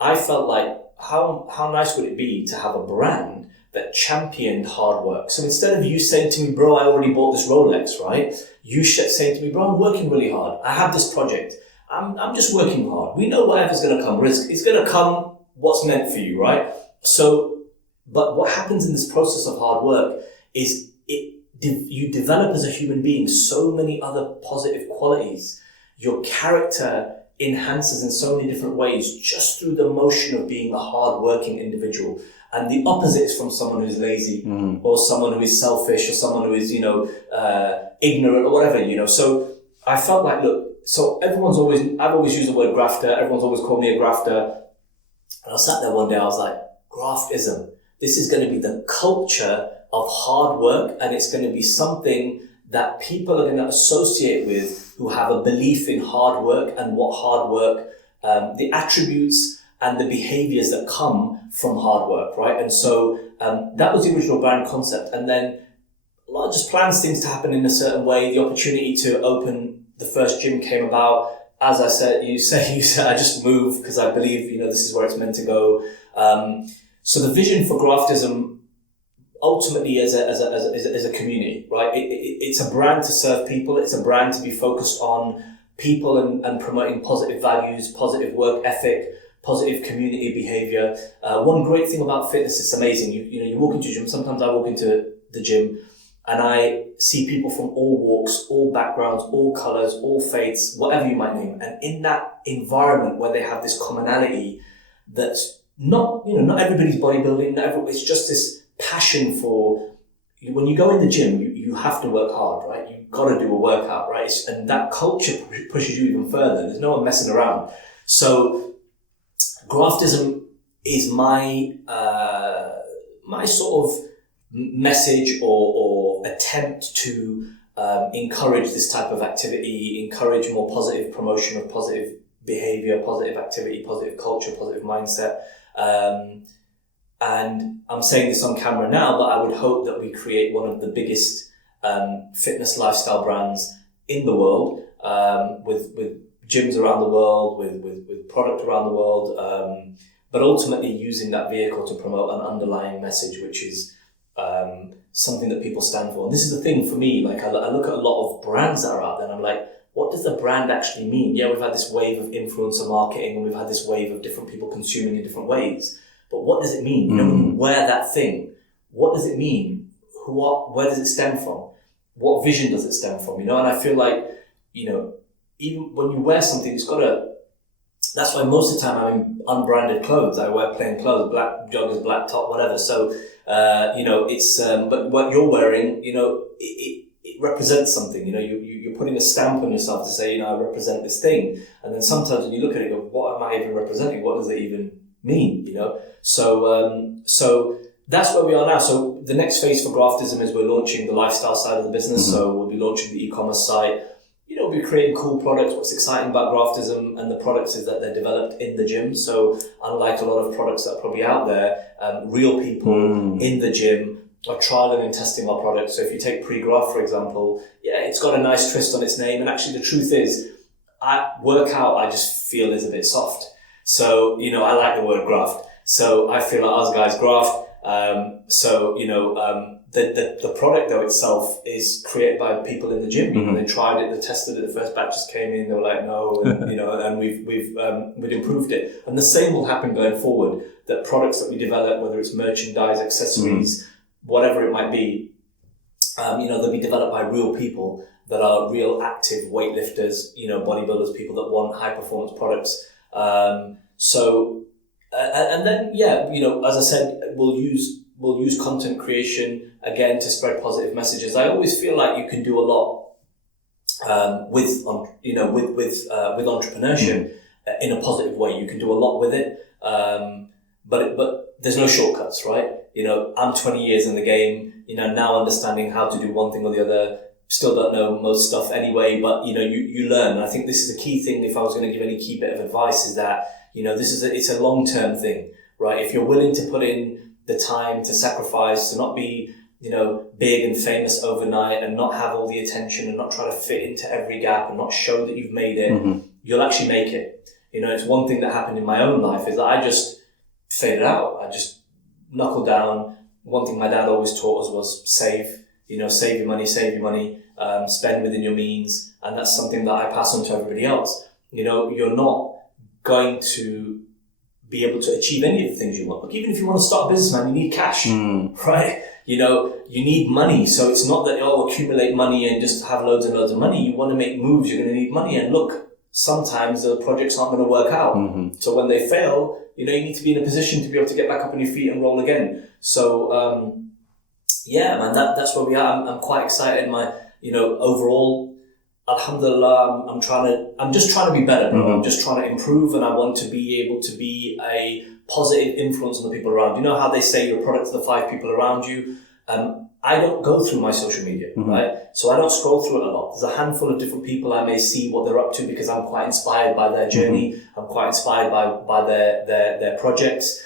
I felt like, how nice would it be to have a brand that championed hard work? So instead of you saying to me, bro, I already bought this Rolex, right? You saying to me, bro, I'm working really hard. I have this project. I'm just working hard. We know whatever's going to come. Rizq is going to come what's meant for you, right? So, but what happens in this process of hard work is you develop as a human being so many other positive qualities. Your character enhances in so many different ways just through the motion of being a hard-working individual. And the opposite is from someone who's lazy or someone who is selfish or someone who is, ignorant or whatever, So I felt like, look, so I've always used the word grafter. Everyone's always called me a grafter. And I sat there one day, I was like, graftism. This is going to be the culture of hard work, and it's going to be something that people are going to associate with who have a belief in hard work and what hard work, the attributes and the behaviors that come from hard work, right? And so that was the original brand concept. And then Allah just plans things to happen in a certain way. The opportunity to open the first gym came about. As I said, you said, I just moved because I believe, this is where it's meant to go. So the vision for Graftism ultimately is a community, right? It's a brand to serve people. It's a brand to be focused on people and promoting positive values, positive work ethic, positive community behavior. One great thing about fitness, it's amazing. You walk into a gym. Sometimes I walk into the gym and I see people from all walks, all backgrounds, all colors, all faiths, whatever you might name. And in that environment where they have this commonality that's not everybody's bodybuilding, it's just this passion for, when you go in the gym, you have to work hard, right? You've got to do a workout, right? And that culture pushes you even further. There's no one messing around. So Graftism is my sort of message or attempt to encourage this type of activity, encourage more positive promotion of positive behavior, positive activity, positive culture, positive mindset. And I'm saying this on camera now, but I would hope that we create one of the biggest fitness lifestyle brands in the world, with gyms around the world, with product around the world, but ultimately using that vehicle to promote an underlying message, which is something that people stand for. And this is the thing for me, like I look at a lot of brands that are out there and I'm like, what does the brand actually mean? Yeah, we've had this wave of influencer marketing and we've had this wave of different people consuming in different ways. but what does it mean? You know, when you wear that thing, what does it mean? Where does it stem from? What vision does it stem from? You know, and I feel like, you know, even when you wear something, it's got to, that's why most of the time I'm in unbranded clothes. I wear plain clothes, black joggers, black top, whatever. So, you know, it's, but what you're wearing, you know, it represents something. You know, you're putting a stamp on yourself to say, you know, I represent this thing. And then sometimes when you look at it, you go, what am I even representing? What does it even mean? You know? So that's where we are now. So the next phase for Graftism is we're launching the lifestyle side of the business. So we'll be launching the e-commerce site. You know, we'll be creating cool products. What's exciting about Graftism and the products is that they're developed in the gym. So unlike a lot of products that are probably out there, real people in the gym are trialing and testing our products. So if you take pre-graft, for example, yeah, it's got a nice twist on its name. And actually the truth is, workout, I just feel is a bit soft. So, you know, I like the word graft. So I feel like us guys graft. So, you know, the product though itself is created by people in the gym. You know, they tried it, they tested it, the first batches came in, they were like, no, and, you know, and we've improved it. And the same will happen going forward, that products that we develop, whether it's merchandise, accessories, whatever it might be, you know, they'll be developed by real people that are real active weightlifters, you know, bodybuilders, people that want high performance products. And then, yeah, you know, as I said, we'll use content creation again to spread positive messages. I always feel like you can do a lot with entrepreneurship in a positive way. You can do a lot with it, but there's no shortcuts, right? You know, I'm 20 years in the game. You know, now understanding how to do one thing or the other. Still don't know most stuff anyway, but you know, you learn. And I think this is a key thing. If I was going to give any key bit of advice, is that, you know, it's a long-term thing, right? If you're willing to put in the time to sacrifice, to not be, you know, big and famous overnight and not have all the attention and not try to fit into every gap and not show that you've made it, you'll actually make it. You know, it's one thing that happened in my own life is that I just faded out. I just knuckled down. One thing my dad always taught us was save. You know, save your money, spend within your means. And that's something that I pass on to everybody else. You know, you're not going to be able to achieve any of the things you want. Look, even if you want to start a business, man, you need cash, right? You know, you need money. So it's not that, accumulate money and just have loads and loads of money. You want to make moves, you're going to need money. And look, sometimes the projects aren't going to work out. So when they fail, you know, you need to be in a position to be able to get back up on your feet and roll again. So, yeah, man, that's where we are. I'm quite excited. Overall, alhamdulillah, I'm just trying to be better, bro. I'm just trying to improve, and I want to be able to be a positive influence on the people around. You know how they say you're a product of the 5 people around you? I don't go through my social media, right? So I don't scroll through it a lot. There's a handful of different people I may see what they're up to because I'm quite inspired by their journey. I'm quite inspired by their projects.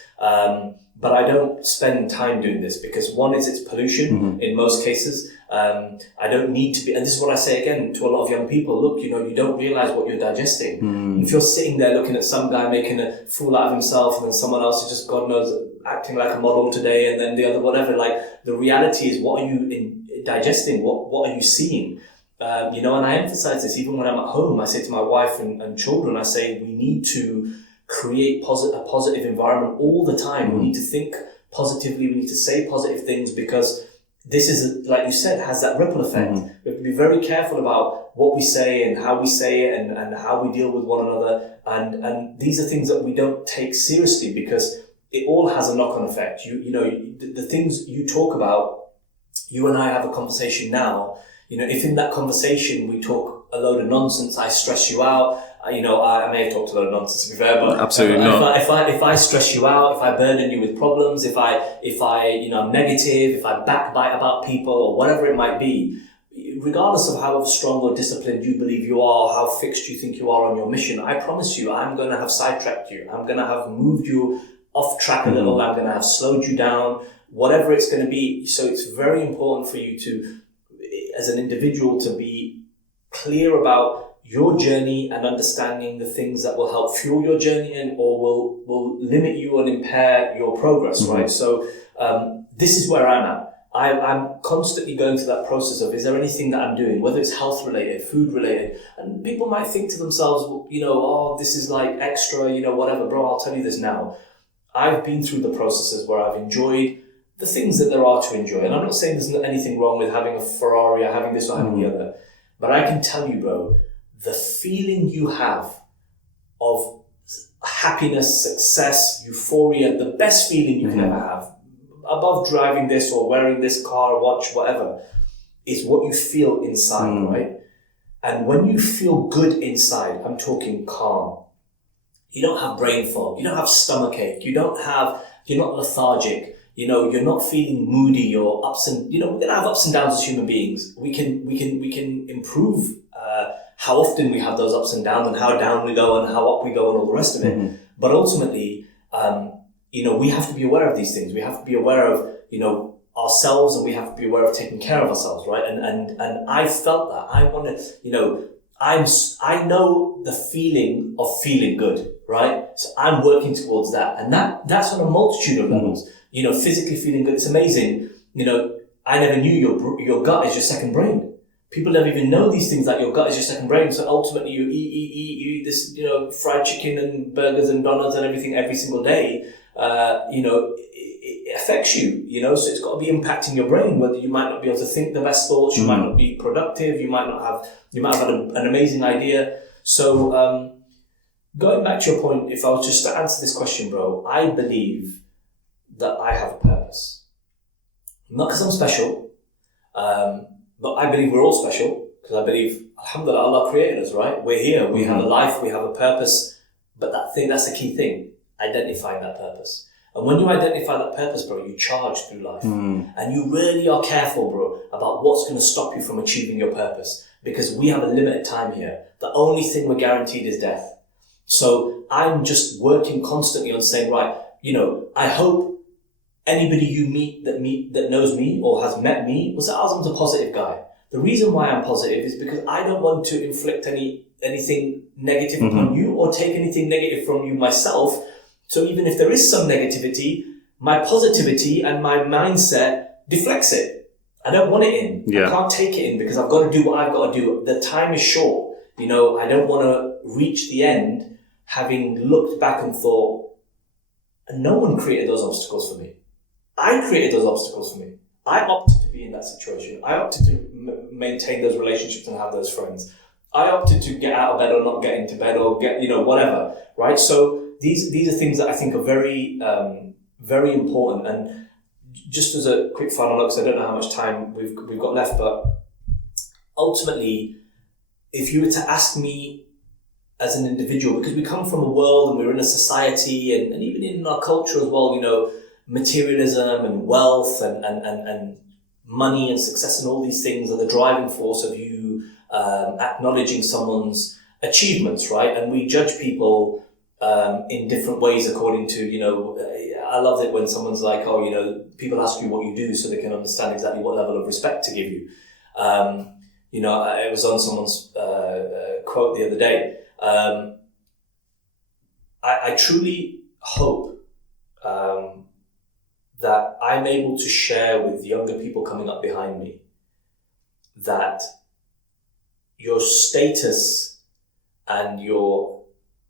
But I don't spend time doing this because one is it's pollution in most cases. I don't need to be, and this is what I say again to a lot of young people, look, you know, you don't realize what you're digesting. If you're sitting there looking at some guy making a fool out of himself and then someone else is just, God knows, acting like a model today and then the other whatever, like the reality is what are you digesting? What are you seeing? You know, and I emphasize this even when I'm at home. I say to my wife and children, I say, we need to create a positive environment all the time. We need to think positively. We need to say positive things because this is, like you said, has that ripple effect. We have to be very careful about what we say and how we say it and how we deal with one another. And these are things that we don't take seriously because it all has a knock-on effect. You know, the things you talk about, you and I have a conversation now. You know, if in that conversation we talk a load of nonsense, I stress you out, you know, I may have talked a lot of nonsense to be fair, but absolutely not. If I stress you out, if I burden you with problems, if I you know, I'm negative, if I backbite about people or whatever it might be, regardless of how strong or disciplined you believe you are, how fixed you think you are on your mission, I promise you, I'm going to have sidetracked you. I'm going to have moved you off track a little. I'm going to have slowed you down, whatever it's going to be. So it's very important for you to, as an individual, to be clear about your journey and understanding the things that will help fuel your journey and or will limit you and impair your progress, right? So this is where I'm at. I'm constantly going through that process of, is there anything that I'm doing, whether it's health related, food related, and people might think to themselves, you know, oh, this is like extra, you know, whatever. Bro, I'll tell you this now. I've been through the processes where I've enjoyed the things that there are to enjoy. And I'm not saying there's anything wrong with having a Ferrari or having this or having the other. But I can tell you, bro, the feeling you have of happiness, success, euphoria, the best feeling you can ever have, above driving this or wearing this car, watch, whatever, is what you feel inside, right? And when you feel good inside, I'm talking calm. You don't have brain fog. You don't have stomachache. You're not lethargic. You're not feeling moody or we're going to have ups and downs as human beings. We can improve how often we have those ups and downs and how down we go and how up we go and all the rest of it. But ultimately, we have to be aware of these things. We have to be aware of, ourselves, and we have to be aware of taking care of ourselves, right? And I felt that. I want to, I know the feeling of feeling good, right? So I'm working towards that. And that's on a multitude of levels. Physically feeling good. It's amazing. I never knew your gut is your second brain. People never even know these things, like your gut is your second brain. So ultimately you eat this, fried chicken and burgers and donuts and everything every single day. It affects you, so it's got to be impacting your brain, whether you might not be able to think the best thoughts, you might not be productive, you might have had an amazing idea. So, going back to your point, if I was just to answer this question, bro, I believe that I have a purpose. Not because I'm special, but I believe we're all special, because I believe, alhamdulillah, Allah created us, right? We're here, we have a life, we have a purpose, but that's the key thing, identifying that purpose. And when you identify that purpose, bro, you charge through life. And you really are careful, bro, about what's going to stop you from achieving your purpose. Because we have a limited time here. The only thing we're guaranteed is death. So I'm just working constantly on saying, right, I hope anybody you meet that knows me or has met me will say, Azam's a positive guy. The reason why I'm positive is because I don't want to inflict anything negative upon you or take anything negative from you myself. So even if there is some negativity, my positivity and my mindset deflects it. I don't want it in. Yeah. I can't take it in because I've got to do what I've got to do. The time is short. I don't want to reach the end having looked back and thought, no one created those obstacles for me. I created those obstacles for me. I opted to be in that situation. I opted to maintain those relationships and have those friends. I opted to get out of bed or not get into bed or get, whatever, right? So these are things that I think are very, very important. And just as a quick final note, because I don't know how much time we've got left, but ultimately, if you were to ask me as an individual, because we come from a world and we're in a society and even in our culture as well, materialism and wealth and money and success and all these things are the driving force of you acknowledging someone's achievements, right? And we judge people in different ways according to, I love it when someone's like, people ask you what you do so they can understand exactly what level of respect to give you. It was on someone's quote the other day. I truly hope that I'm able to share with younger people coming up behind me that your status and your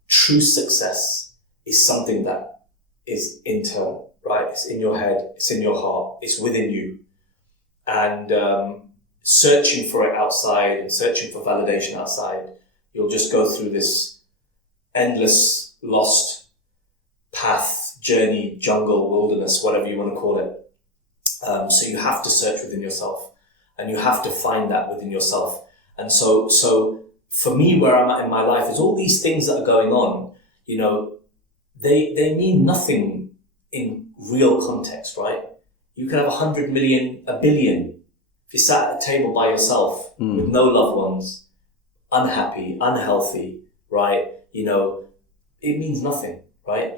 true success is something that is internal, right? It's in your head, it's in your heart, it's within you. And searching for it outside and searching for validation outside, you'll just go through this endless lost path, journey, jungle, wilderness, whatever you want to call it. So you have to search within yourself and you have to find that within yourself. And so for me, where I'm at in my life is all these things that are going on, they mean nothing in real context, right? You can have 100 million, 1 billion. If you sat at a table by yourself with no loved ones, unhappy, unhealthy, right? It means nothing, right?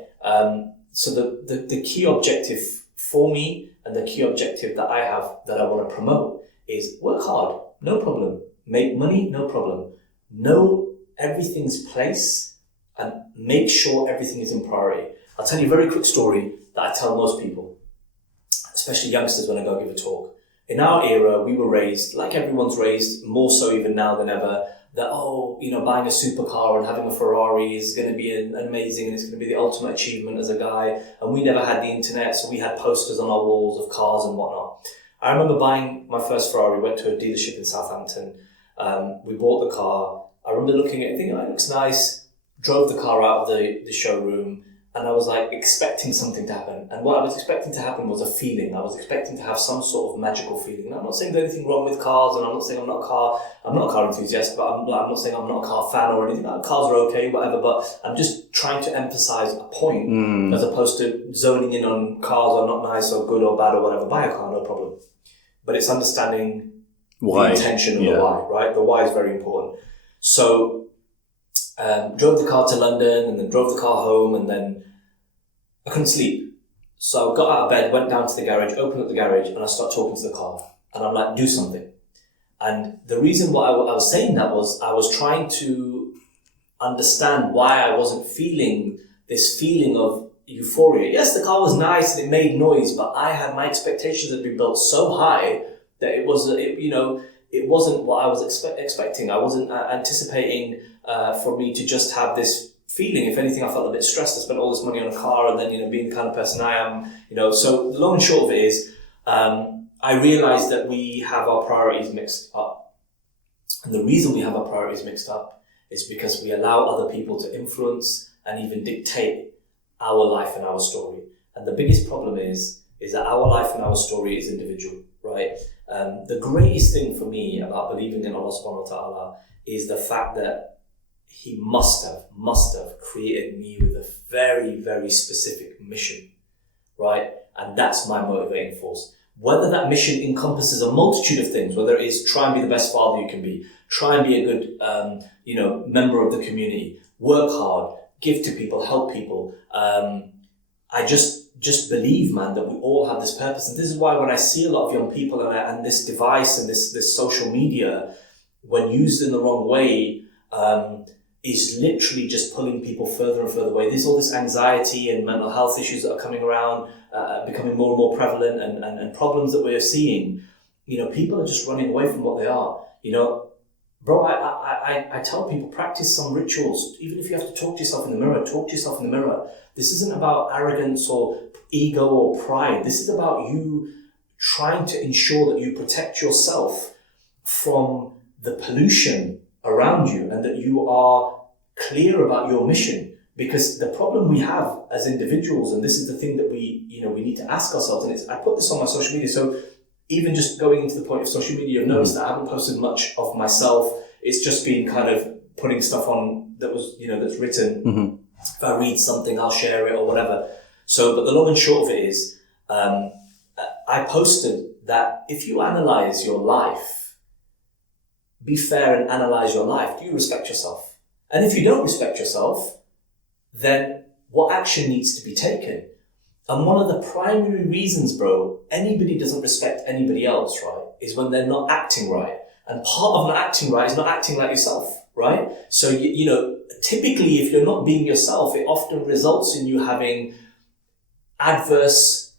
So the key objective for me and the key objective that I have that I want to promote is work hard, no problem. Make money, no problem. Know everything's place and make sure everything is in priority. I'll tell you a very quick story that I tell most people, especially youngsters when I go give a talk. In our era, we were raised, like everyone's raised, more so even now than ever, that, buying a supercar and having a Ferrari is going to be amazing and it's going to be the ultimate achievement as a guy. And we never had the internet, so we had posters on our walls of cars and whatnot. I remember buying my first Ferrari, went to a dealership in Southampton. We bought the car. I remember looking at it thinking, it looks nice. Drove the car out of the showroom. And I was like expecting something to happen. And what I was expecting to happen was a feeling. I was expecting to have some sort of magical feeling. And I'm not saying there's anything wrong with cars, and I'm not saying I'm not a car enthusiast, but I'm not saying I'm not a car fan or anything. Cars are okay, whatever, but I'm just trying to emphasize a point as opposed to zoning in on cars are not nice or good or bad or whatever. Buy a car, no problem. But it's understanding why. The intention of the why, right? The why is very important. So, drove the car to London and then drove the car home, and then I couldn't sleep. So I got out of bed, went down to the garage, opened up the garage, and I started talking to the car. And I'm like, do something. And the reason why I was saying that was I was trying to understand why I wasn't feeling this feeling of euphoria. Yes, the car was nice and it made noise, but I had my expectations had been built so high that it wasn't what I was expecting. I wasn't anticipating for me to just have this feeling. If anything, I felt a bit stressed. I spent all this money on a car, and then, being the kind of person I am, so the long and short of it is, I realized that we have our priorities mixed up. And the reason we have our priorities mixed up is because we allow other people to influence and even dictate our life and our story. And the biggest problem is that our life and our story is individual, right? The greatest thing for me about believing in Allah subhanahu wa ta'ala is the fact that He must have created me with a very, very specific mission, right? And that's my motivating force. Whether that mission encompasses a multitude of things, whether it is try and be the best father you can be, try and be a good, member of the community, work hard, give to people, help people. I just believe, man, that we all have this purpose. And this is why when I see a lot of young people and this device and this social media, when used in the wrong way, is literally just pulling people further and further away. There's all this anxiety and mental health issues that are coming around, becoming more and more prevalent, and problems that we're seeing. People are just running away from what they are. Bro, I tell people, practice some rituals. Even if you have to talk to yourself in the mirror, talk to yourself in the mirror. This isn't about arrogance or ego or pride. This is about you trying to ensure that you protect yourself from the pollution around you, and that you are clear about your mission. Because the problem we have as individuals, and this is the thing that we need to ask ourselves, and I put this on my social media, so even just going into the point of social media, you'll notice that I haven't posted much of myself. It's just been kind of putting stuff on that was, that's written. Mm-hmm. If I read something, I'll share it or whatever. So, but the long and short of it is, I posted that if you analyze your life, be fair and analyze your life. Do you respect yourself? And if you don't respect yourself, then what action needs to be taken? And one of the primary reasons, bro, anybody doesn't respect anybody else, right, is when they're not acting right. And part of not acting right is not acting like yourself, right? So, typically if you're not being yourself, it often results in you having adverse,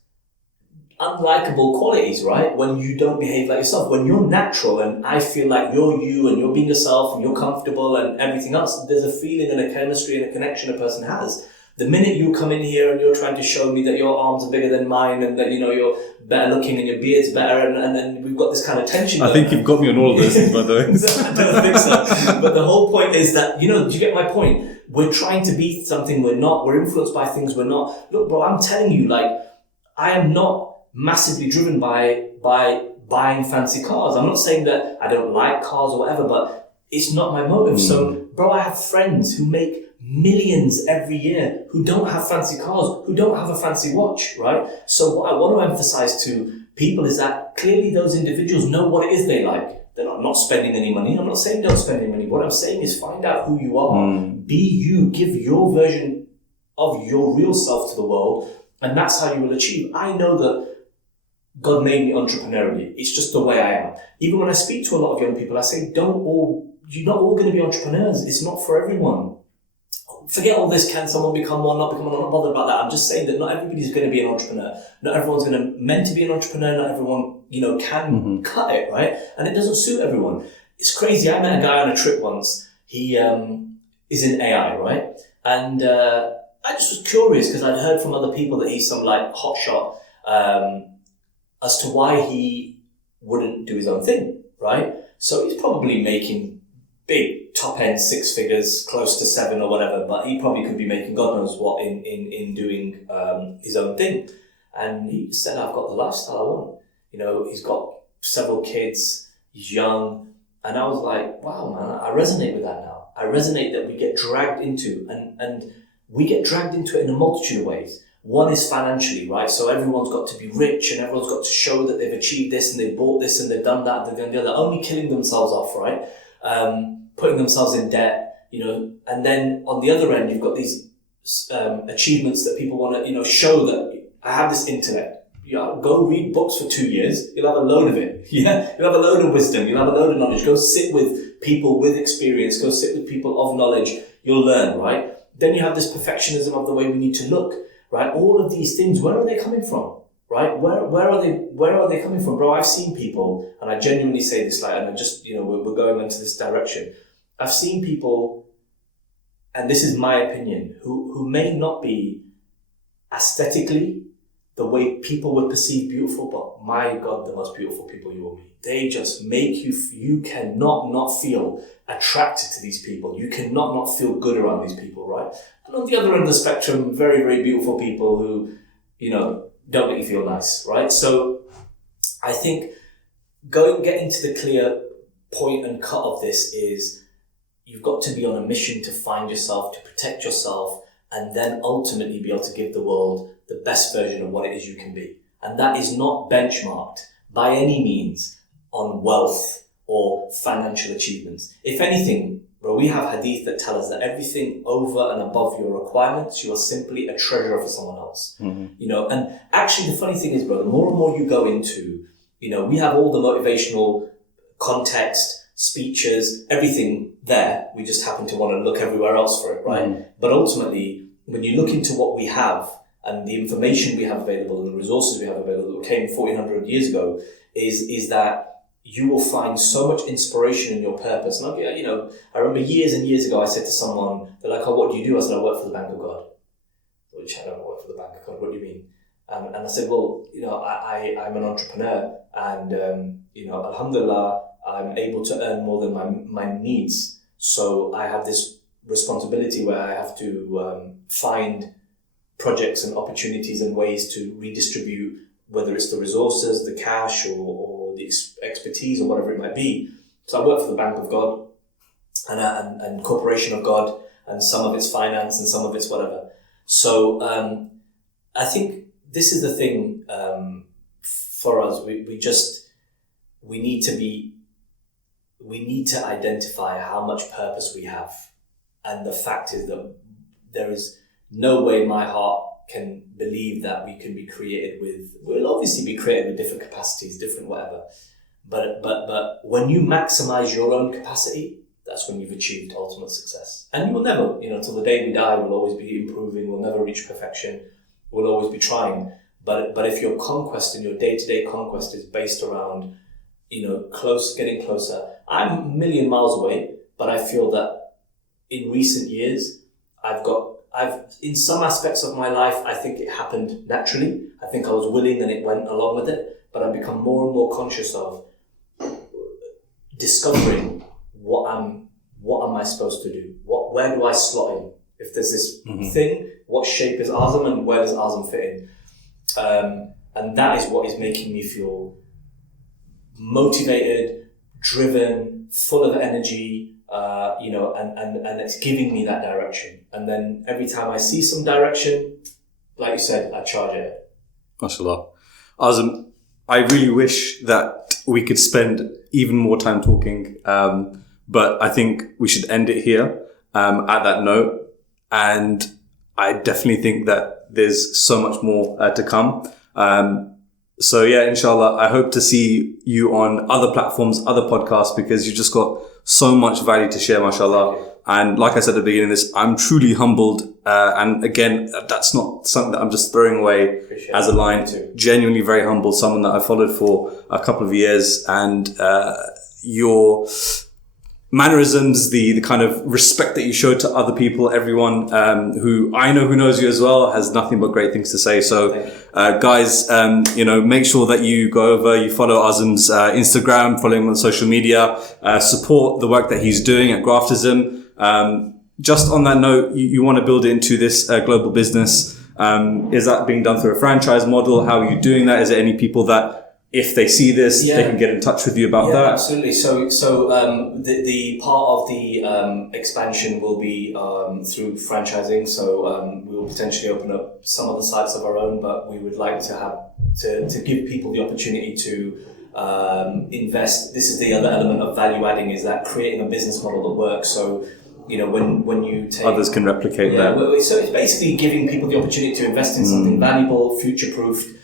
unlikable qualities, right? When you don't behave like yourself, when you're natural and I feel like you're you and you're being yourself and you're comfortable and everything else, there's a feeling and a chemistry and a connection a person has. The minute you come in here and you're trying to show me that your arms are bigger than mine and that, you're better looking and your beard's better and then we've got this kind of tension. I think you've got me on all of those things, by the way. I don't think so. But the whole point is that, do you get my point? We're trying to be something we're not. We're influenced by things we're not. Look, bro, I'm telling you, I am not massively driven by buying fancy cars. I'm not saying that I don't like cars or whatever, but it's not my motive. So, bro, I have friends who make millions every year who don't have fancy cars, who don't have a fancy watch, right? So what I want to emphasize to people is that clearly those individuals know what it is they like. They're not spending any money. I'm not saying don't spend any money. What I'm saying is find out who you are. Be you. Give your version of your real self to the world, and that's how you will achieve. I know that God made me entrepreneurially. It's just the way I am. Even when I speak to a lot of young people, I say, you're not all going to be entrepreneurs. It's not for everyone. Forget all this, can someone become one, not become one, I'm not bothered about that. I'm just saying that not everybody's going to be an entrepreneur. Not everyone's meant to be an entrepreneur. Not everyone, can cut it, right? And it doesn't suit everyone. It's crazy. I met a guy on a trip once. He is in AI, right? And I just was curious because I'd heard from other people that he's some like hotshot as to why he wouldn't do his own thing, right? So he's probably making big top end 6 figures, close to 7 or whatever, but he probably could be making God knows what in doing his own thing. And he said, I've got the lifestyle I want. You know, he's got several kids, he's young. And I was like, wow, man, I resonate with that now. I resonate that we get dragged into, and we get dragged into it in a multitude of ways. One is financially, right? So everyone's got to be rich and everyone's got to show that they've achieved this and they've bought this and they've done that and they've done the other, only killing themselves off, right? Putting themselves in debt, you know, and then on the other end, you've got these achievements that people want to, you know, show that I have this intellect. You know, go read books for 2 years, you'll have a load of it. Yeah, you'll have a load of wisdom, you'll have a load of knowledge. Go sit with people with experience, go sit with people of knowledge, you'll learn, right? Then you have this perfectionism of the way we need to look, right? All of these things, where are they coming from, right? Where are they coming from? Bro, I've seen people, and I genuinely say this, like, and I just, you know, we're going into this direction. I've seen people, and this is my opinion, who may not be aesthetically the way people would perceive beautiful, but my God, the most beautiful people you will meet. They just make you cannot not feel attracted to these people. You cannot not feel good around these people, right? And on the other end of the spectrum, very, very beautiful people who, you know, don't make you feel nice, right? So I think getting to the clear point and cut of this is you've got to be on a mission to find yourself, to protect yourself, and then ultimately be able to give the world the best version of what it is you can be. And that is not benchmarked by any means on wealth or financial achievements. If anything, bro, we have hadith that tell us that everything over and above your requirements, you are simply a treasure for someone else. Mm-hmm. You know, and actually the funny thing is, bro, the more and more you go into, you know, we have all the motivational context, speeches, everything there. We just happen to want to look everywhere else for it, right? Mm-hmm. But ultimately, when you look into what we have and the information we have available and the resources we have available that came 1400 years ago, is that you will find so much inspiration in your purpose. And you know, I remember years and years ago, I said to someone, they're like, oh, what do you do? I said, I work for the Bank of God. Which I don't work for the Bank of God. What do you mean? And I said, well, you know, I'm an entrepreneur and, you know, alhamdulillah, I'm able to earn more than my needs. So I have this responsibility where I have to find projects and opportunities and ways to redistribute, whether it's the resources, the cash, or the expertise, or whatever it might be. So I work for the Bank of God and Corporation of God, and some of it's finance and some of it's whatever. So I think this is the thing for us. We need to identify how much purpose we have. And the fact is that there is no way my heart can believe that we can be created with, we'll obviously be created with different capacities, different whatever. But when you maximize your own capacity, that's when you've achieved ultimate success. And you will never, you know, till the day we die, we'll always be improving, we'll never reach perfection, we'll always be trying. But if your conquest and your day-to-day conquest is based around, you know, getting closer. I'm a million miles away, but I feel that in recent years, I've in some aspects of my life, I think it happened naturally. I think I was willing and it went along with it, but I've become more and more conscious of discovering what am I supposed to do? Where do I slot in? If there's this thing, what shape is Azam and where does Azam fit in? And that is what is making me feel motivated, driven, full of energy, you know, and it's giving me that direction. And then every time I see some direction, like you said, I charge it. MashaAllah. Azam, I really wish that we could spend even more time talking, but I think we should end it here at that note. And I definitely think that there's so much more to come. So yeah, inshallah, I hope to see you on other platforms, other podcasts, because you just got so much value to share, mashallah. And like I said at the beginning of this, I'm truly humbled. And again, that's not something that I'm just throwing away as a line. Genuinely very humbled, someone that I followed for a couple of years. And your mannerisms, the kind of respect that you show to other people. Everyone who I know who knows you as well has nothing but great things to say. So guys, make sure that you go over, you follow Azam's Instagram, follow him on social media, support the work that he's doing at Graftism. Just on that note, you want to build it into this global business. Is that being done through a franchise model? How are you doing that? Is there any people that, if they see this, they can get in touch with you about that? Absolutely. So the part of the expansion will be through franchising. So we will potentially open up some of the sites of our own, but we would like to have to give people the opportunity to invest. This is the other element of value adding, is that creating a business model that works. So when you take, others can replicate that. So it's basically giving people the opportunity to invest in something valuable, future-proofed.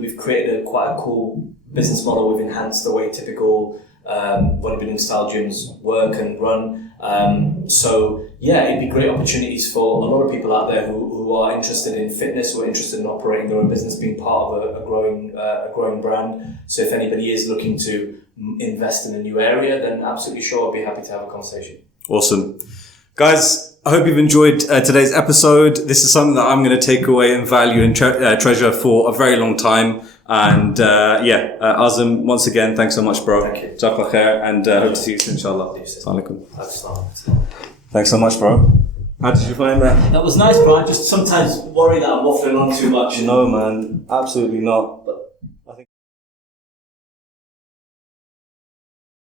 We've created quite a cool business model. We've enhanced the way typical bodybuilding style gyms work and run. It'd be great opportunities for a lot of people out there who are interested in fitness, who are interested in operating their own business, being part of a growing brand. So if anybody is looking to invest in a new area, then absolutely sure, I'd be happy to have a conversation. Awesome. Guys, I hope you've enjoyed today's episode. This is something that I'm going to take away and value and treasure for a very long time. And Azam, once again, thanks so much, bro. Thank you. Jazakallah khair, and hope to see you soon, inshallah. Assalamu alaikum. Assalamu. Thanks so much, bro. How did you find that? That was nice, bro. I just sometimes worry that I'm waffling on too much. No, man. Absolutely not.